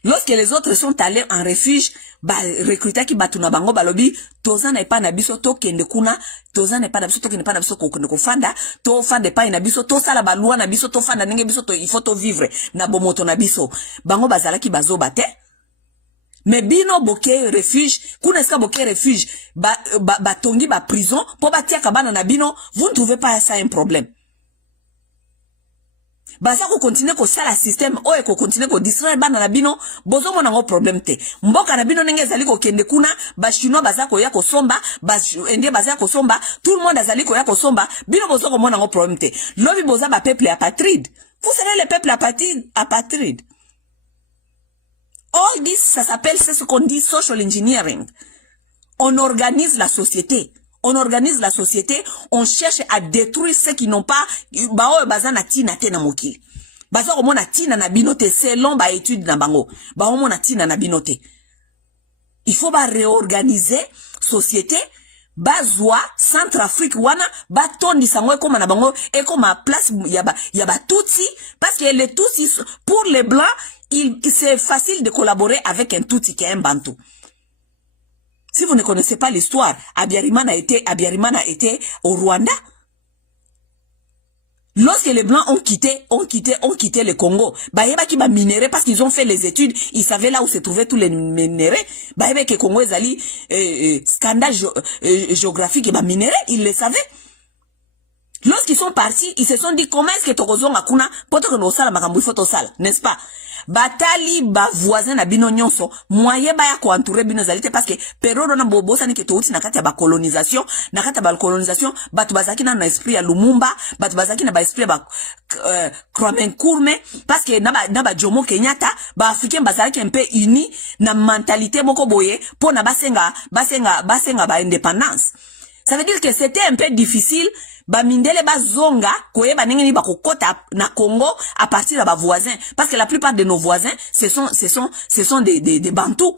Lorsque les autres sont allés en refuge, recruter qui batuna bango balobi, toza na epa na biso to kende kuna, toza na epa na biso to kende pa na biso ko fanda, to fanda epa na biso to sala balua na biso to fanda nenge biso to il faut to vivre na bomoto na biso. Bango bazala ki bazoba te. Mais bino boke refuge, kuna eska boke refuge, tongi ba prison, po batia kabana na bino, vous ne trouvez pas ça un problème. Baza ko continuer ko sala système oye ko continuer ko distraire bana na bino bozo mona ngo problème te mboka na bino nenge ezali ko kende kuna ba chinois baza ko ya ko somba ba indien baza ko somba tout le monde azali ko ya ko somba bino bozo ko mona ngo problème te lobi boza ba peuple apatride vous savez le peuple apatride all this ça s'appelle c'est ce qu'on dit social engineering. On organise la société. On cherche à détruire ceux qui n'ont pas bazana tina te na mokili. Baza ko mona tina na binote selon ba étude na bango. Ba mona tina na binote. Il faut ba réorganiser société bazwa Centrafrique wana ba tondi sango comme na bango et comme à place ya ba tutsi parce que les tutsis pour les blancs, c'est facile de collaborer avec un tutsi qui est un bantou. Si vous ne connaissez pas l'histoire, Abiyarimana a été au Rwanda. Lorsque les Blancs ont quitté le Congo, Bayeba qui va minérer parce qu'ils ont fait les études, ils savaient là où se trouvaient tous les minéraux. Bayeba que le Congo est scandale géographique et va minérer, ils le savaient. Lorsqu'ils sont partis, ils se sont dit comment est-ce que Tokozo Makuna, poto que nos sala makambu photo sale, n'est-ce pas? Batali ba voisin na bino nyonso moyen ba ya ko entourer bino zalité parce que pero na bobo sani ke touti na kati ya ba colonisation batu bazaki na esprit ya Lumumba batu bazaki na ba esprit ba Kwame Nkrumah parce que na ba Jomo Kenyatta ba africain bazaki un peu uni na mentalité moko boye po na basenga ba indépendance. Ça veut dire que c'était un peu difficile ba mindele ba zonga koyeba ndenge ni ba kokota na Congo à partir de ba voisins parce que la plupart de nos voisins ce sont des bantous.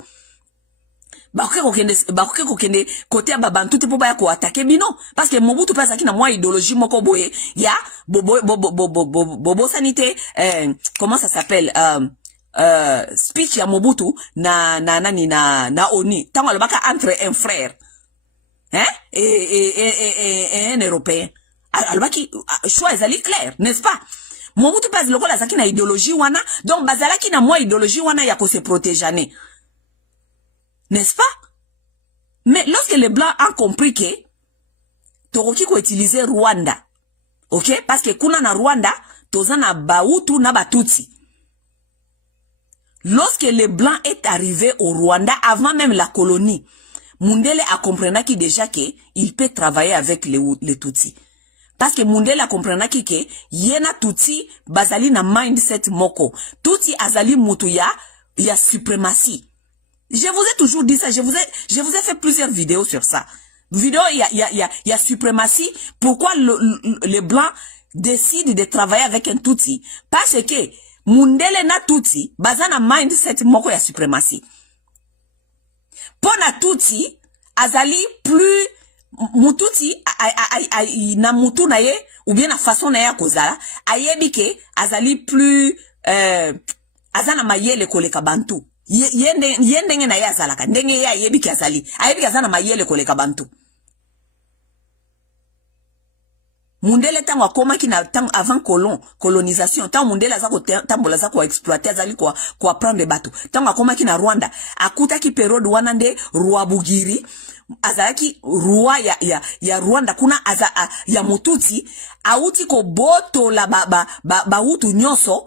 Ba kokende côté ba bantou te po ba ko attaquer bino parce que Mobutu pasaki na moi idéologie moko boye ya bobo sanité comment ça s'appelle speech ya Mobutu na ONU tango le baka entre un frère et un Européen. Alors qui choix est clair, n'est-ce pas? Mobutu pas le la na idéologie wana, donc bazalaki na moi idéologie wana ya ko se protéger, n'est-ce pas? Mais lorsque les blancs ont compris que Toroki ko utiliser Rwanda, ok? Parce que kuna na Rwanda tozana Bautu na Batutsi. Lorsque les blancs est arrivé au Rwanda avant même la colonie, Mundele a compris déjà que il peut travailler avec les Tutsis. Parce que Mundele a compris que yena Tutsi bazali na mindset moko. Tutsi azali mutuya ya suprématie. Je vous ai toujours dit ça, je vous ai fait plusieurs vidéos sur ça. Vidéo y a suprématie. Pourquoi les blancs décident de travailler avec un Tutsi? Parce que Mundele na Tutsi bazana mindset moko ya suprématie. Pona Tutsi azali plus mututi na mutu na ye ou bien na façon na ya kozala ayebi ke azali plus azana mayele koleka bantu yendenge na ya azalaka ndenge ya ayebi ke azali ayebi ke azana mayele koleka bantu. Mundele tango akoma ki na tango avant colonisation tango Mundele za ko tambola za ko exploiter azali ko prendre bateau tango akoma ki na Rwanda akuta ki periode wana nde Rwabugiri azalaki roi ya Rwanda kuna ya Mututsi auti ko boto la ba utu nyonso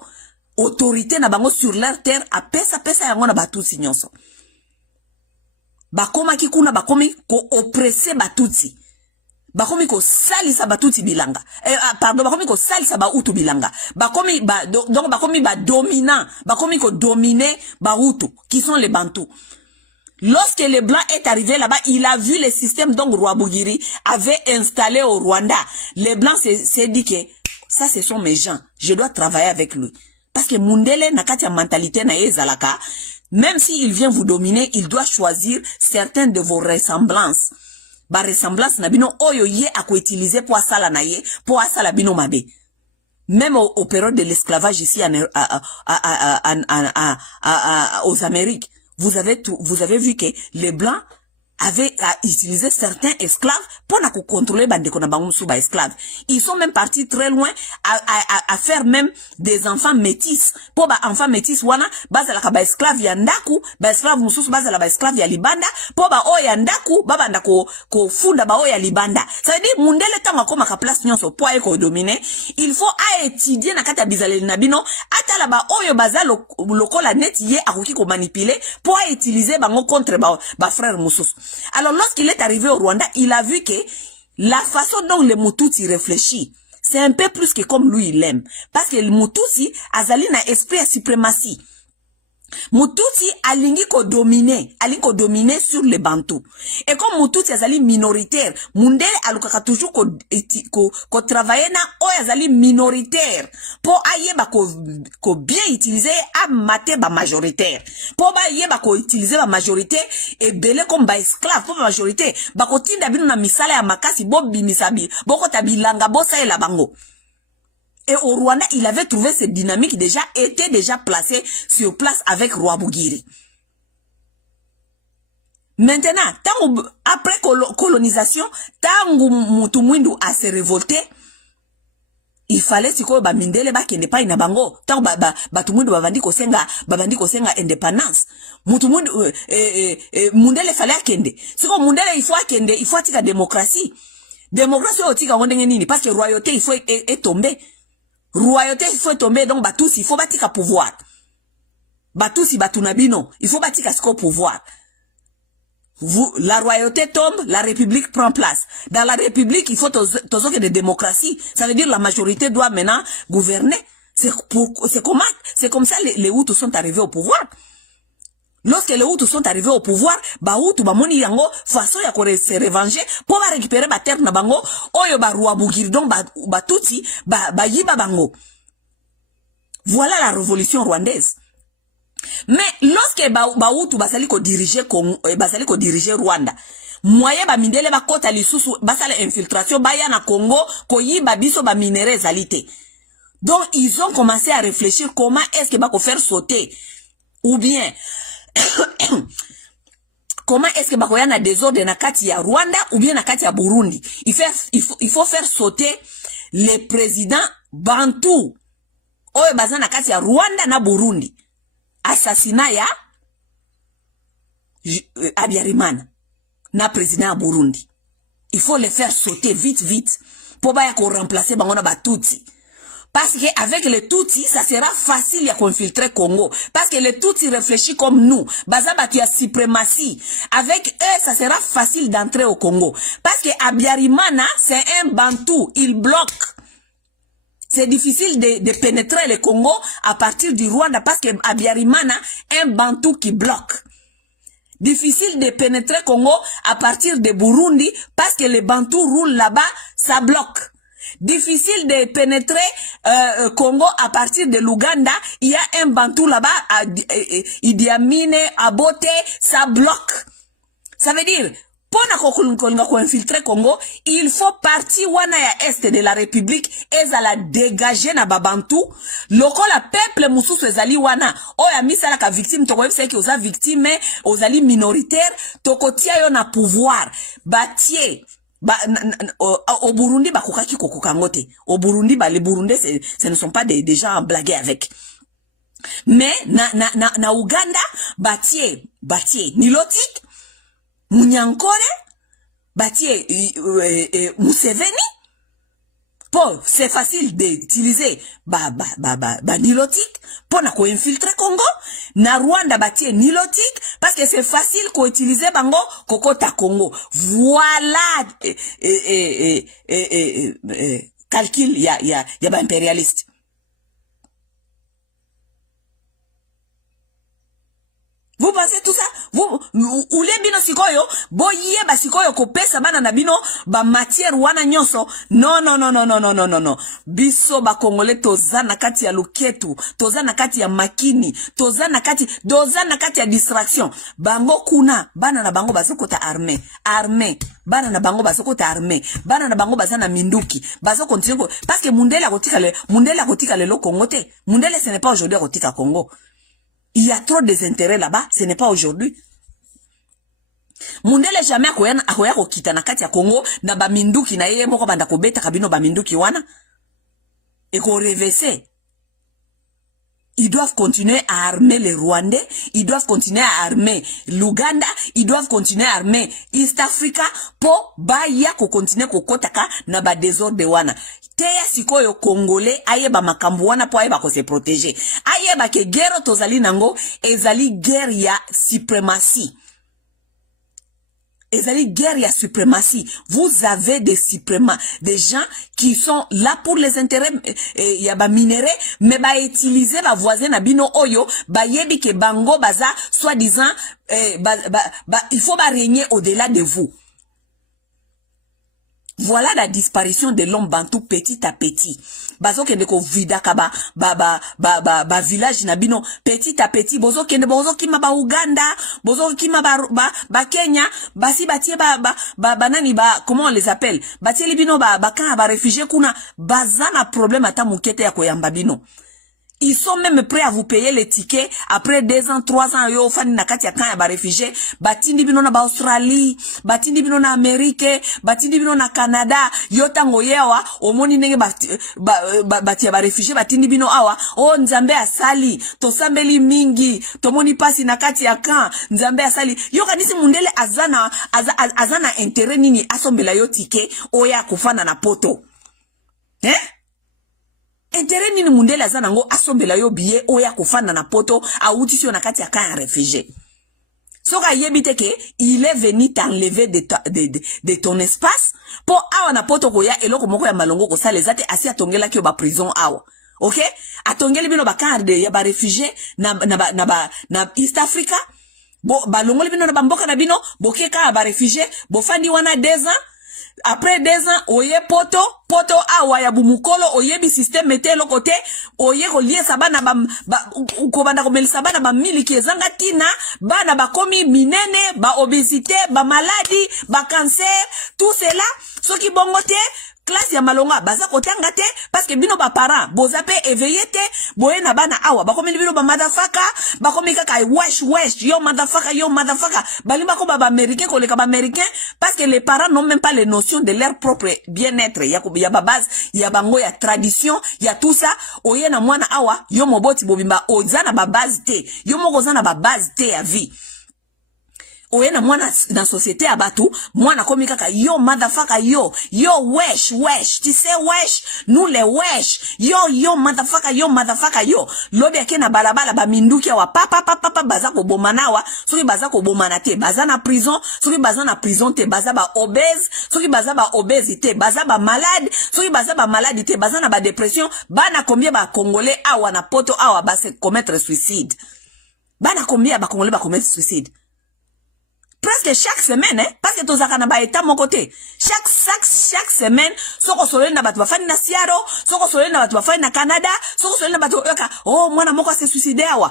autorité na bango sur leur terre a pesa yango na Batutsi nyonso bakoma ki kuna bakomi ko oppresser Batutsi bakomi ko salisa Batutsi bilanga pardon bakomi ko salisa ba utu bilanga bakomi donc bakomi ba dominant bakomi ko dominer ba utu qui sont les Bantous. Lorsque le blanc est arrivé là-bas, il a vu le système dont Rwabugiri avait installé au Rwanda. Le blanc s'est dit que ça ce sont mes gens, je dois travailler avec lui. Parce que Mundele n'a qu'à mentalité na ezalaka, même s'il vient vous dominer, il doit choisir certaines de vos ressemblances. Ba ressemblance na bino oyo ye ako utiliser pour asala na ye, pour asala bino mabe. Même au période de l'esclavage ici aux Amériques, vous avez vu que les blancs avaient utilisé certains esclaves pour contrôler bandeko na bango musuba esclaves. Ils sont même partis très loin à faire même des enfants métis. Pour ba enfants métis wana bazala ka ba esclave ya ndaku, ba esclave mususu bazala ba esclave ya libanda, pour ba o ya ndaku babanda ko funda ba o ya libanda. Ça veut dire Mundele tango koma ka place nyonso po ay ko dominer, il faut étudier na kata bizaleli na bino atala ba oyo bazalo lokola net ye akoki ko manipuler pour utiliser bango contre ba frère mususu. Alors, lorsqu'il est arrivé au Rwanda, il a vu que la façon dont le Mututsi réfléchit, c'est un peu plus que comme lui il aime. Parce que le Mututsi azali na esprit de suprématie. Mututsi alingi ko dominer sur les Bantous. Et comme Mututsi azali minoritaire, Mundele alukaka toujours ko travailler na o azali minoritaire pour ayeba ko bien utiliser a mater ba majoritaire. Pour ba yeba ko utiliser ba majorité et belé comme ba esclave pour ba majorité. Ba ko tinda bino na misala ya makasi bobi misabi, boko tabilanga bosa la bango. Et au Rwanda, il avait trouvé cette dynamique était déjà placée sur place avec Rwabugiri. Maintenant, après colonisation, tangu Mutumwindu a se révolté, il fallait siko ba mindele ba kende pa ina bango. Tangu Batumwindu bavandi kosenga indépendance. Mutumwindu Mundele fallait kende. Siko Mundele il faut atika démocratie. Démocratie otika ngondenge nini parce que royauté il faut est tombé. Royauté il faut tomber donc Batutsi il faut batika pouvoir. Batutsi batunabino il faut batika siko pouvoir. La royauté tombe, la république prend place. Dans la république il faut toujours que de démocratie. Ça veut dire la majorité doit maintenant gouverner. C'est comme ça les Hutus sont arrivés au pouvoir. Lorsque les Hutus sont arrivés au pouvoir, Hutu bamoni yango façon ya ko se revenger pour ba récupérer ba terre na bango oyo ba Rwabugiri donc Batutsi yiba bango. Voilà la révolution rwandaise. Mais lorsque Hutu basali ko diriger Congo, basali ko diriger Rwanda, moyen ba mindele ba kota lisusu basala infiltration baya na Congo ko yiba biso ba minéraux zalité. Donc ils ont commencé à réfléchir comment est-ce que ba ko faire sauter ou bien comment est-ce que bakoya na désordre na kati ya Rwanda ou bien na kati ya Burundi. Il faut faire sauter les présidents Bantou oyo baza na kati ya Rwanda na Burundi. Assassinat ya Habyarimana na président ya Burundi. Il faut les faire sauter vite pour ba ya ko remplacer bango na Batutsi. Parce que avec les Tutsis, ça sera facile à infiltrer Congo. Parce que les Tutsis réfléchissent comme nous. Bazabati a suprématie. Avec eux, ça sera facile d'entrer au Congo. Parce que Habyarimana, c'est un Bantou. Il bloque. C'est difficile de pénétrer le Congo à partir du Rwanda. Parce que Habyarimana, un Bantou qui bloque. Difficile de pénétrer Congo à partir de Burundi. Parce que les Bantous roulent là-bas, ça bloque. Difficile de pénétrer Congo à partir de l'Ouganda. Il y a un Bantou là-bas, Idi Amin, Abote, ça bloque. Ça veut dire, pour infiltrer Congo, il faut partir wana ya est de la République et ça la dégager na Babantou. Loko la peuple mususu ezali wana. Oya misala ka victime, toko yebise ki oza victime, ozali minoritaire, toko tia yo na pouvoir. Batie Au Burundi bakokaki kokokango te. Au Burundi les Burundais ce ne sont pas des gens à blaguer avec. Mais na Uganda batie Nilotic, Munyankole, batie Museveni. Pour c'est facile d'utiliser Nilotic pour na ko infiltrer Congo. Na Rwanda batie Nilotic parce que c'est facile ko utiliser bango kokota Congo. Voilà calcul ya ba impérialiste. Vous pensez tout ça? Ou les bino sikoyo, boye ba sikoyo ko pesa bana na bino ba matière wana nyonso. Non. Biso ba Congolais toza na kati ya luketu, toza na kati ya makini, toza na kati ya distraction. Bango kuna, bana na bango bazokota armée. Bana na bango bazokota armée. Bana na bango bazana minduki. Bazo continue parce que Mundele kotika le Congo te. Mundele ce n'est pas aujourd'hui kotika Congo. Il y a trop de désintérêt là-bas, ce n'est pas aujourd'hui. Mundele jamais akoya kokita na kati ya Congo na ba minduki na yeye moko banda kobeta kabino ba minduki wana et qu'on reverser. Ils doivent continuer à armer les Rwandais, ils doivent continuer à armer l'Ouganda, ils doivent continuer à armer East Africa pour baya ko continuer ko kotaka na ba désordre wana. Teya sikoyo Congolais ayeba makambu wana po ayeba ko se protéger. Ayeba ke guerre tozali nango ezali guerre ya suprématie. Vous avez des suprémats, des gens qui sont là pour les intérêts ya ba minéraux, mais ba utiliser ba voisin na bino oyo, ba yebi ke bango baza soi-disant il faut ba régner au-delà de vous. Voilà la disparition de l'homme bantou petit à petit. Bazo kende ko vidaka ba village na bino petit à petit. Bozo kende bozo kima ba Uganda, bozo kima ba Kenya, basi batie nani comment on les appelle? Batie li bino ba kan ba réfugiés kuna bazana problème ata mukete ya koyamba bino. Ils sont même prêts à vous payer les tickets après 2 ans, 3 ans. Yo fani na kati ya kan ya ba réfugiés. Batindi bino na ba Australie, batindi bino na Amérique, batindi bino na Canada. Yo tango yewa omoni nenge bati ya ba réfugiés batindi bino awa. Oh Nzambe asali, tosambeli mingi, tomoni pasi na kati ya kan, Nzambe asali. Yo kanisi Mundele azana intérêt nini asombela yo ticket oya kufana na poto. Intérêt nini Mundele azana ngo asombela yo billet oya kufana na poto auti sio na kati ya kan réfugié. Soka yebite ke il est venu t'enlever de ton espace pour awa na poto koya eloko moko ya malongo ko sala ezate asi atongela ki ba prison awa. OK? Atongeli bino ba kan de ya ba réfugié na East Africa. Bo balongoli bino na bamboka na bino bokeka ba réfugié bo fandi wana 2 ans. Après 2 ans, oye poto awa ya bumukolo, oye bi système mete lo côté, oye relier sabana ukobanda komelisa bana ba miliki ezanga tina, bana ba komi minene, ba obésité, ba maladie, ba cancer, tout cela, soki bongote, classe ya malonga baza kotanga te parce que bino ba parents bozape éveillé te boye na bana awa bakomi bino ba motherfucker bakomi kaka wesh yo motherfucker balimba ko ba américain ko leka ba américain parce que les parents n'ont même pas les notions de leur propre bien-être ya ba base ya bango ya tradition ya tout ça oye na mwana awa yo moboti bobimba ozana ba base te yo moko zana ba base te ya vie. Oye na mwana na société abatu mwana komi kaka yo motherfucker yo wesh tu sais wesh nous les wesh yo motherfucker yo lobi yake na balabala ba minduki wa papa baza ko bomanawa soki baza ko bomana te baza na prison soki baza na prison te baza ba obèse soki baza ba obésité baza ba malade soki baza ba malade te baza na ba dépression bana combien ba congolais awa na poto awa ba se commettre suicide bana combien ba congolais ba commettre suicide presque chaque semaine, parce que tozaka na ba état mon côté. Chaque semaine, soko solena na batu bafani na Seattle, soko solena na batu bafani na Canada, soko solena na batu yoka, oh mwana moko se suicider awa.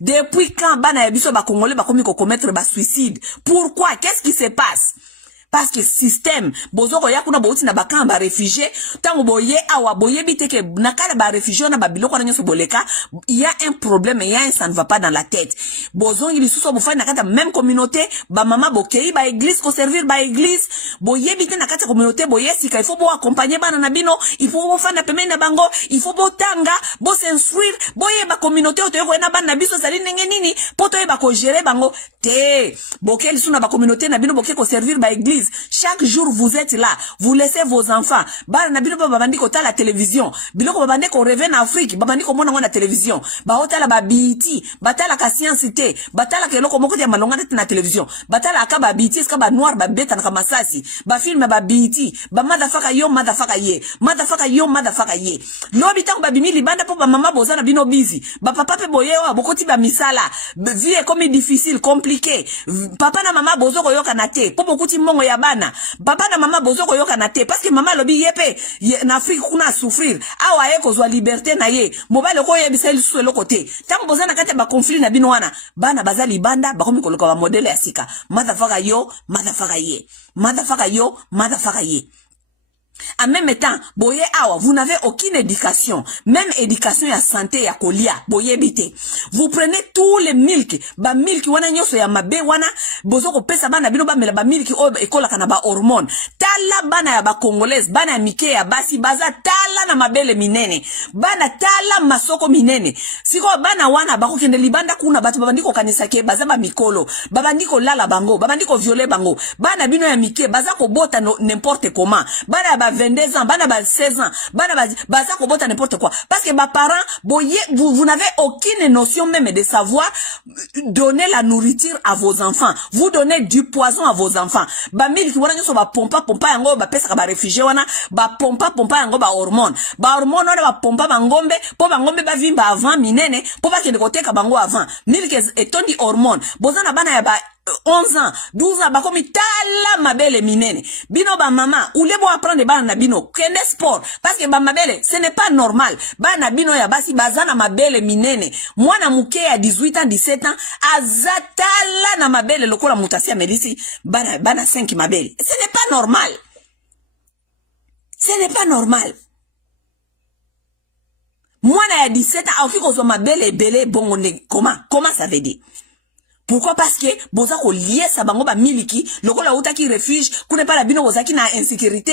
Depuis quand bana ya biso ba congolais ba komi ko commettre ba suicide? Pourquoi? Qu'est-ce qui se passe? parce que système bozoko ya kuna bouti na bakamba ba réfugié tango boye awa boye biteke nakala ba réfugié na babiloko na nyoso boleka, il y a un problème, il y a un ça ne va pas dans la tête. Bozongi lisuso bofai na kata même communauté ba mama bokei ba église ko servir ba église boye bité na kata communauté boye sika il faut bo accompagner bana na bino, il faut bo fana pemene na bango, il faut bo tanga bo s'instruire boye ba communauté otoyo ko na bana na biso sali ndenge nini poto ba ko gérer bango te boke lisusu na ba communauté na bino boke ko servir ba église. Chaque jour vous êtes là, vous laissez vos enfants bana na bino babandi ko ta la télévision biloko babandi ko rêver na Afrique babandi ko mona na télévision ba hotala ba biti batala ka science te batala ke loko moko ya malonga na télévision batala ka ba biti ska ba noir ba beta na masasi ba film ba biti ba motherfucker yo motherfucker ye motherfucker yo motherfucker ye lobi tango ba bimi libanda po ba mama boza na bino busy ba papa pe boye wa bokoti ba misala vie est comme difficile compliqué papa na mama bozo ko yoka na te po bokoti mongo ya bana papa na mama bozo ko yoka na te parce que mama lobi yepe na Afrique kuna souffrir awa ye ko zwa liberté na ye mobile ko yebisa lisusu le côté tango boza na kati ba conflit na bino wana bana bazali banda bakomi koloka ba modèle ya sika motherfucker yo motherfucker ye motherfucker yo motherfucker ye. En même temps, boye awa, vous n'avez aucune éducation, même éducation ya santé ya kolia, boye bite. Vous prenez tous les milk, ba milk wana nyoso ya mabe wana, bozo ko pesa bana bino ba mela ba milk o ekola kana ba hormone. Tala bana ya ba congolaise, bana ya mike ya basi baza tala na mabele minene. Bana tala masoko minene. Siko bana wana bako kende libanda kuna batu babandiko kanisa ke baza ba mikolo, babandiko lala bango, babandiko violer bango. Bana bino ya mike baza ko bota n'importe comment. Bana ba 22 ans, bana ba 16 ans, bana baza ko bota n'importe quoi. Parce que ba parents, boye, vous n'avez aucune notion même de savoir donner la nourriture à vos enfants. Vous donnez du poison à vos enfants. Ba milki wana nyoso ba pompa yango ba pesa ba réfugié wana, ba pompa yango ba hormone. Ba hormone wana ba pompa bangombe, po bangombe ba vimba avant minene, po ba kende koteka bango avant. Milki etondi hormone. Bozana bana ya ba 11 ans, 12 ans, bakomi tala mabele minene. Bino ba mama, ou lebo apprendre bana na bino, kende sport. Parce que ba mabele, ce n'est pas normal. Bana bino ya basi bazana mabele minene. Mwana muke ya 18 ans, 17 ans, azatala na mabele lokola mutasia medisi, bana 5 mabele. Ce n'est pas normal. Ce n'est pas normal. Mwana ya 17 ans, aukiko zo mabele bele bongonde. Comment ça veut dire? Pourquoi? Parce que boza ko lié sa bango ba miliki lokola utaki refuge kune pala bino bozaki na insécurité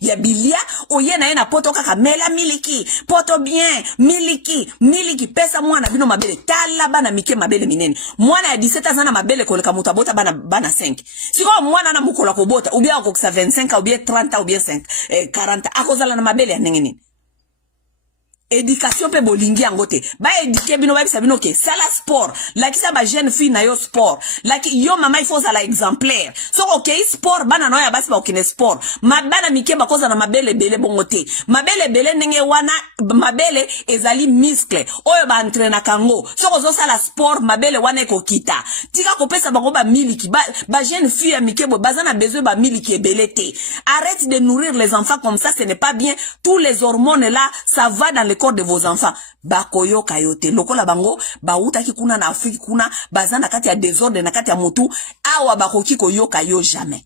ya bilia oye na yena poto kaka mela miliki poto bien miliki pesa mwana bino mabele tala bana mike mabele minene mwana ya 17 ans na mabele koleka mutabota bana 5 siko mwana na mukola ko bota ou bien akokisa 25 ou bien 30 ou bien 40 akozala na mabele ya nengeni. Éducation pe bolingi angote ba éduquer bino ba bisa bino ke sala sport la ki sa ba jeune fille na yo sport la ki yo mama il faut ça la exemplaire so okay sport bana no ya basi ba okine sport mabana mike ba koza na mabele bele bongote mabele bele ndenge wana mabele ezali muscle oyo ba entraîner kango so ko sala sport mabele wana ko kita tika ko pesa bango ba miliki ba jeune fille ya mike bo bazana besoin ba miliki ebelete. Arrête de nourrir les enfants comme ça, ce n'est pas bien. Tous les hormones là ça va dans le corps de vos enfants. Bakoyo kayote lokola bango ba utaki kuna na Afrique kuna bazana kati ya désordre na kati ya mutu awa bakoki koyoka yo jamais.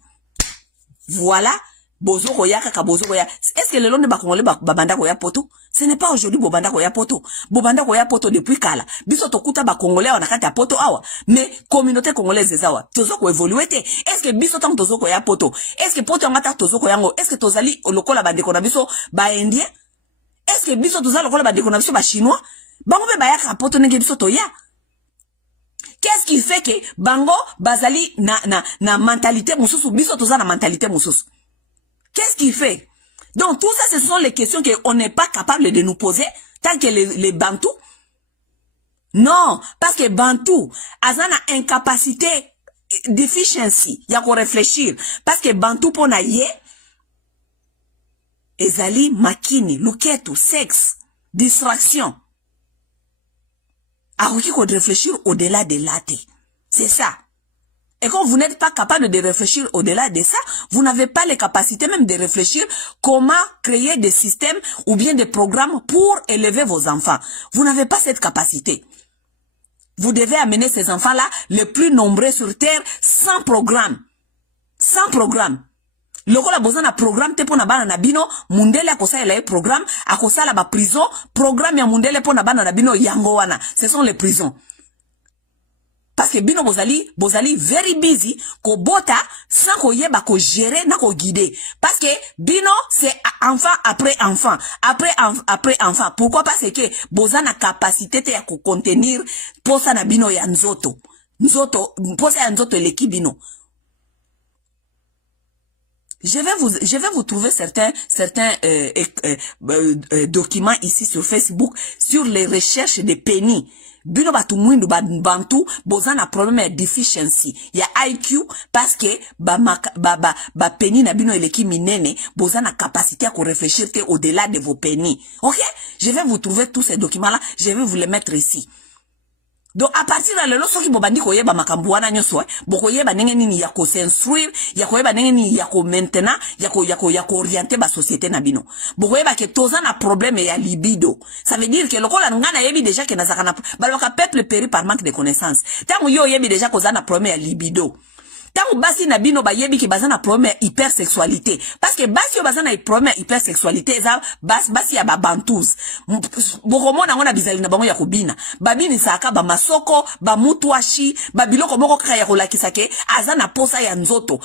Voilà, bozo koyaka ka bozo koya. Est-ce que le long de bakongole babanda koya poto? Ce n'est pas aujourd'hui bobanda koya poto. Bobanda koya poto depuis kala. Biso tokuta ba congolais na kati ya poto awa. Mais communauté congolaise ezawa. Tozo ko évoluer te. Est-ce que biso tant tozo koya poto? Est-ce que poto ngata tozo koyango? Est-ce que tozali lokola bandeko na biso ba indien? Est-ce que biso tozali lokola bandeko na biso ba chinois? Bango be bayaka poto nenge biso toya. Qu'est-ce qui fait que bango bazali na mentalité mususu biso toza na mentalité mususu? Qu'est-ce qui fait? Donc tout ça ce sont les questions qu'on n'est pas capable de nous poser tant que les Bantous. Non, parce que Bantou azana incapacité deficiency ya ko réfléchir parce que Bantou pona ye ezali makini luketu sexe distraction. Aroki ko réfléchir au-delà de l'ate. C'est ça. Et quand vous n'êtes pas capable de réfléchir au-delà de ça, vous n'avez pas les capacités même de réfléchir comment créer des systèmes ou bien des programmes pour élever vos enfants. Vous n'avez pas cette capacité. Vous devez amener ces enfants-là les plus nombreux sur terre sans programme. Sans programme. lokola bozana programme te pona bana na bino mundele akosala ye programme akosala ba prison programme ya mundele pona bana na bino yango wana ce sont les prisons parce que bino bozali very busy ko bota sans ko yeba ko gérer na ko guider parce que bino c'est enfant après enfant après enfant pourquoi parce que bozana capacité te ya ko contenir posa na bino ya nzoto posa ya nzoto eleki bino. Je vais vous trouver certains documents ici sur Facebook sur les recherches de Penny. Bino batu mwindu bantu bozana problème ya deficiency ya IQ parce que ba Penny na bino eleki minene bozana capacité à réfléchir au-delà de vos Penny. OK? Je vais vous trouver tous ces documents là, je vais vous les mettre ici. Donc à partir de là soki bobandi koyeba makambu wana nyoso bokoyeba ndenge nini ya ko s'instruire ya koyeba ndenge nini ya ko maintenant ya ko orienter ba société na bino bokoyeba ke toza na problème ya libido ça veut dire que lokola ngana yebi déjà ke nazaka na baloka peuple péri par manque de connaissances tango yo yebi déjà koza na problème ya libido tango basi na bino ba yebi ke baza na problème ya hypersexualité parce que basi yo baza na problème ya hypersexualité za basi ya babantous bokomona ngona bizali na bango ya kobina babini saka ba masoko ba mutuashi ba biloko moko kaka ya kolakisa ke aza na posa ya nzoto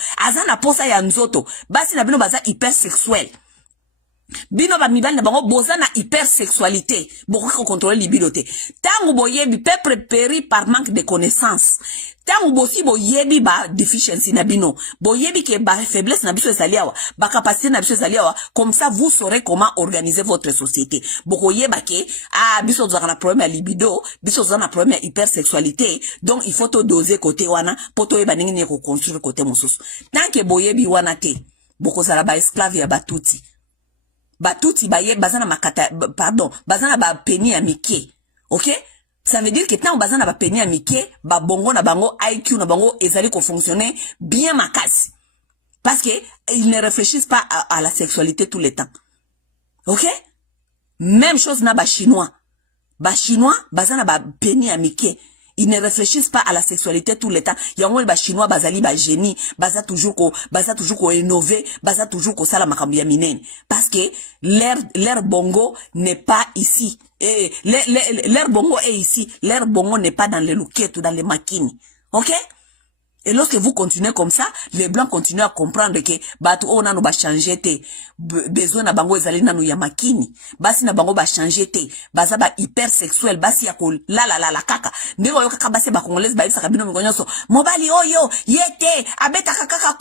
basi na bino baza hypersexuel bino ba mibali na bango boza na hypersexualité boko contrôler libido te tango boyebi peuple péri par manque de connaissances tango bosi boyebi ba deficiency na bino boyebi ke ba faiblesse na biso ezaliawa ba capacité na biso ezaliawa comme ça vous saurez comment organiser votre société boko yeba ke biso zaka na problème ya libido biso zaka na problème ya hypersexualité donc il faut to doser côté wana poto yeba ningi ko construire côté mosusu tant que boyebi wana te boko sala ba esclave ya batuti bazana makata bazana ba Penny ya mike. OK? Ça veut dire que tant bazana ba Penny ya mike ba bongo na bango IQ na bango ezali ko fonctionner bien makasi parce que ils ne réfléchissent pas à la sexualité tout le temps. OK? Même chose na ba chinois bazana ba Penny ya mike. Ils ne réfléchissent pas à la sexualité tout le temps. Yango ba chinois bazali ba génie, baza toujours ko innover, baza toujours ko sala makambu ya minene parce que leur bongo n'est pas ici. Et leur bongo est ici, leur bongo n'est pas dans les louquettes ou dans les makini. OK? Et lorsque vous continuez comme ça, les blancs continuent à comprendre que batu ona no ba changer te besoin na bango ezali nanu ya makini basi na bango ba changer te baza ba hypersexuel basi ya ko la kaka ndeko yo kaka basi ba congolaise ba ibisa kabino mikonyoso mobali oyo yete abeta kaka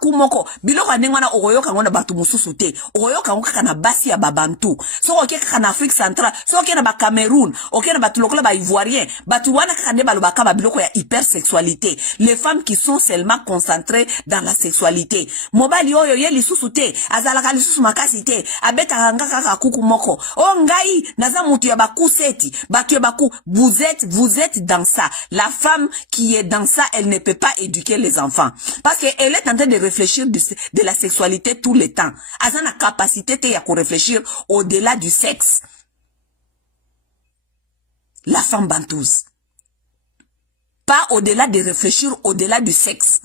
kumoko biloko ndengwana okoyoka ngona batu mususu te okoyoka ngaka na basi ya babantu so oke kaka na Afrique centrale so oke na ba Cameroun oke na batu lokola ba ivoirien batu wana kaka nde balobaka ba biloko ya hypersexualité. Les femmes qui sont seulement concentrées dans la sexualité. Mobali oyo ye lisusu te, azalaka lisusu makasi te, abeta ngaka kuku moko. O ngai naza mutu ya baku seti, batu ya baku, vous êtes dans ça. La femme qui est dans ça, elle ne peut pas éduquer les enfants parce que elle est en train de réfléchir de la sexualité tout le temps. Azana capacité te ya ko réfléchir au-delà du sexe. La femme bantouse. Pas au-delà de réfléchir au-delà du sexe.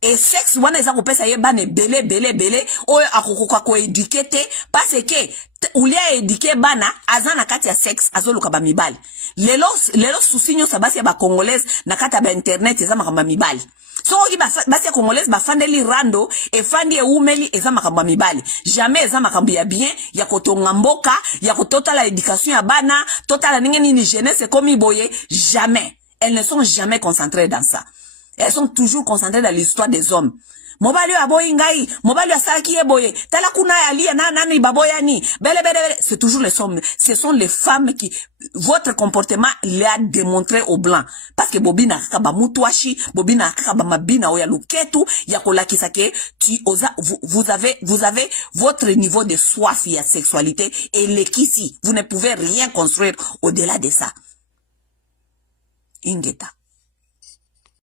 Et sexe, wana eza ko pesa ye bane belé, oyo akokoka ko éduquer te, parce que, ulia éduquer bana, azana kati ya sexe, azoluka ba mibali. Lelo susinyo sabasi ya ba congolaise, na kati ba internet, eza makamba mibali. So, basi ya congolaise, ba fandeli rando, e fandi e umeli, eza makamba mibali. Jamais eza makamba ya bien, ya kotonga mboka, ya kotota la éducation ya bana, tota la ningeni ni jeunesse, komi boye, jamais. Elles ne sont jamais concentrées dans ça. Elles sont toujours concentrées dans l'histoire des hommes. Mobali aboyi ngai, mobali asaki eboye, tala kuna ali na nani baboyani, bele. C'est toujours les hommes. Ce sont les femmes qui, votre comportement l'a démontré aux blancs. Parce que bobina kaka ba mutuashi, bobina kaka ba mabina oya luketu, ya kolakisa ke, vous avez votre niveau de soif et de sexualité et l'équisi. Vous ne pouvez rien construire au-delà de ça. Ingeta.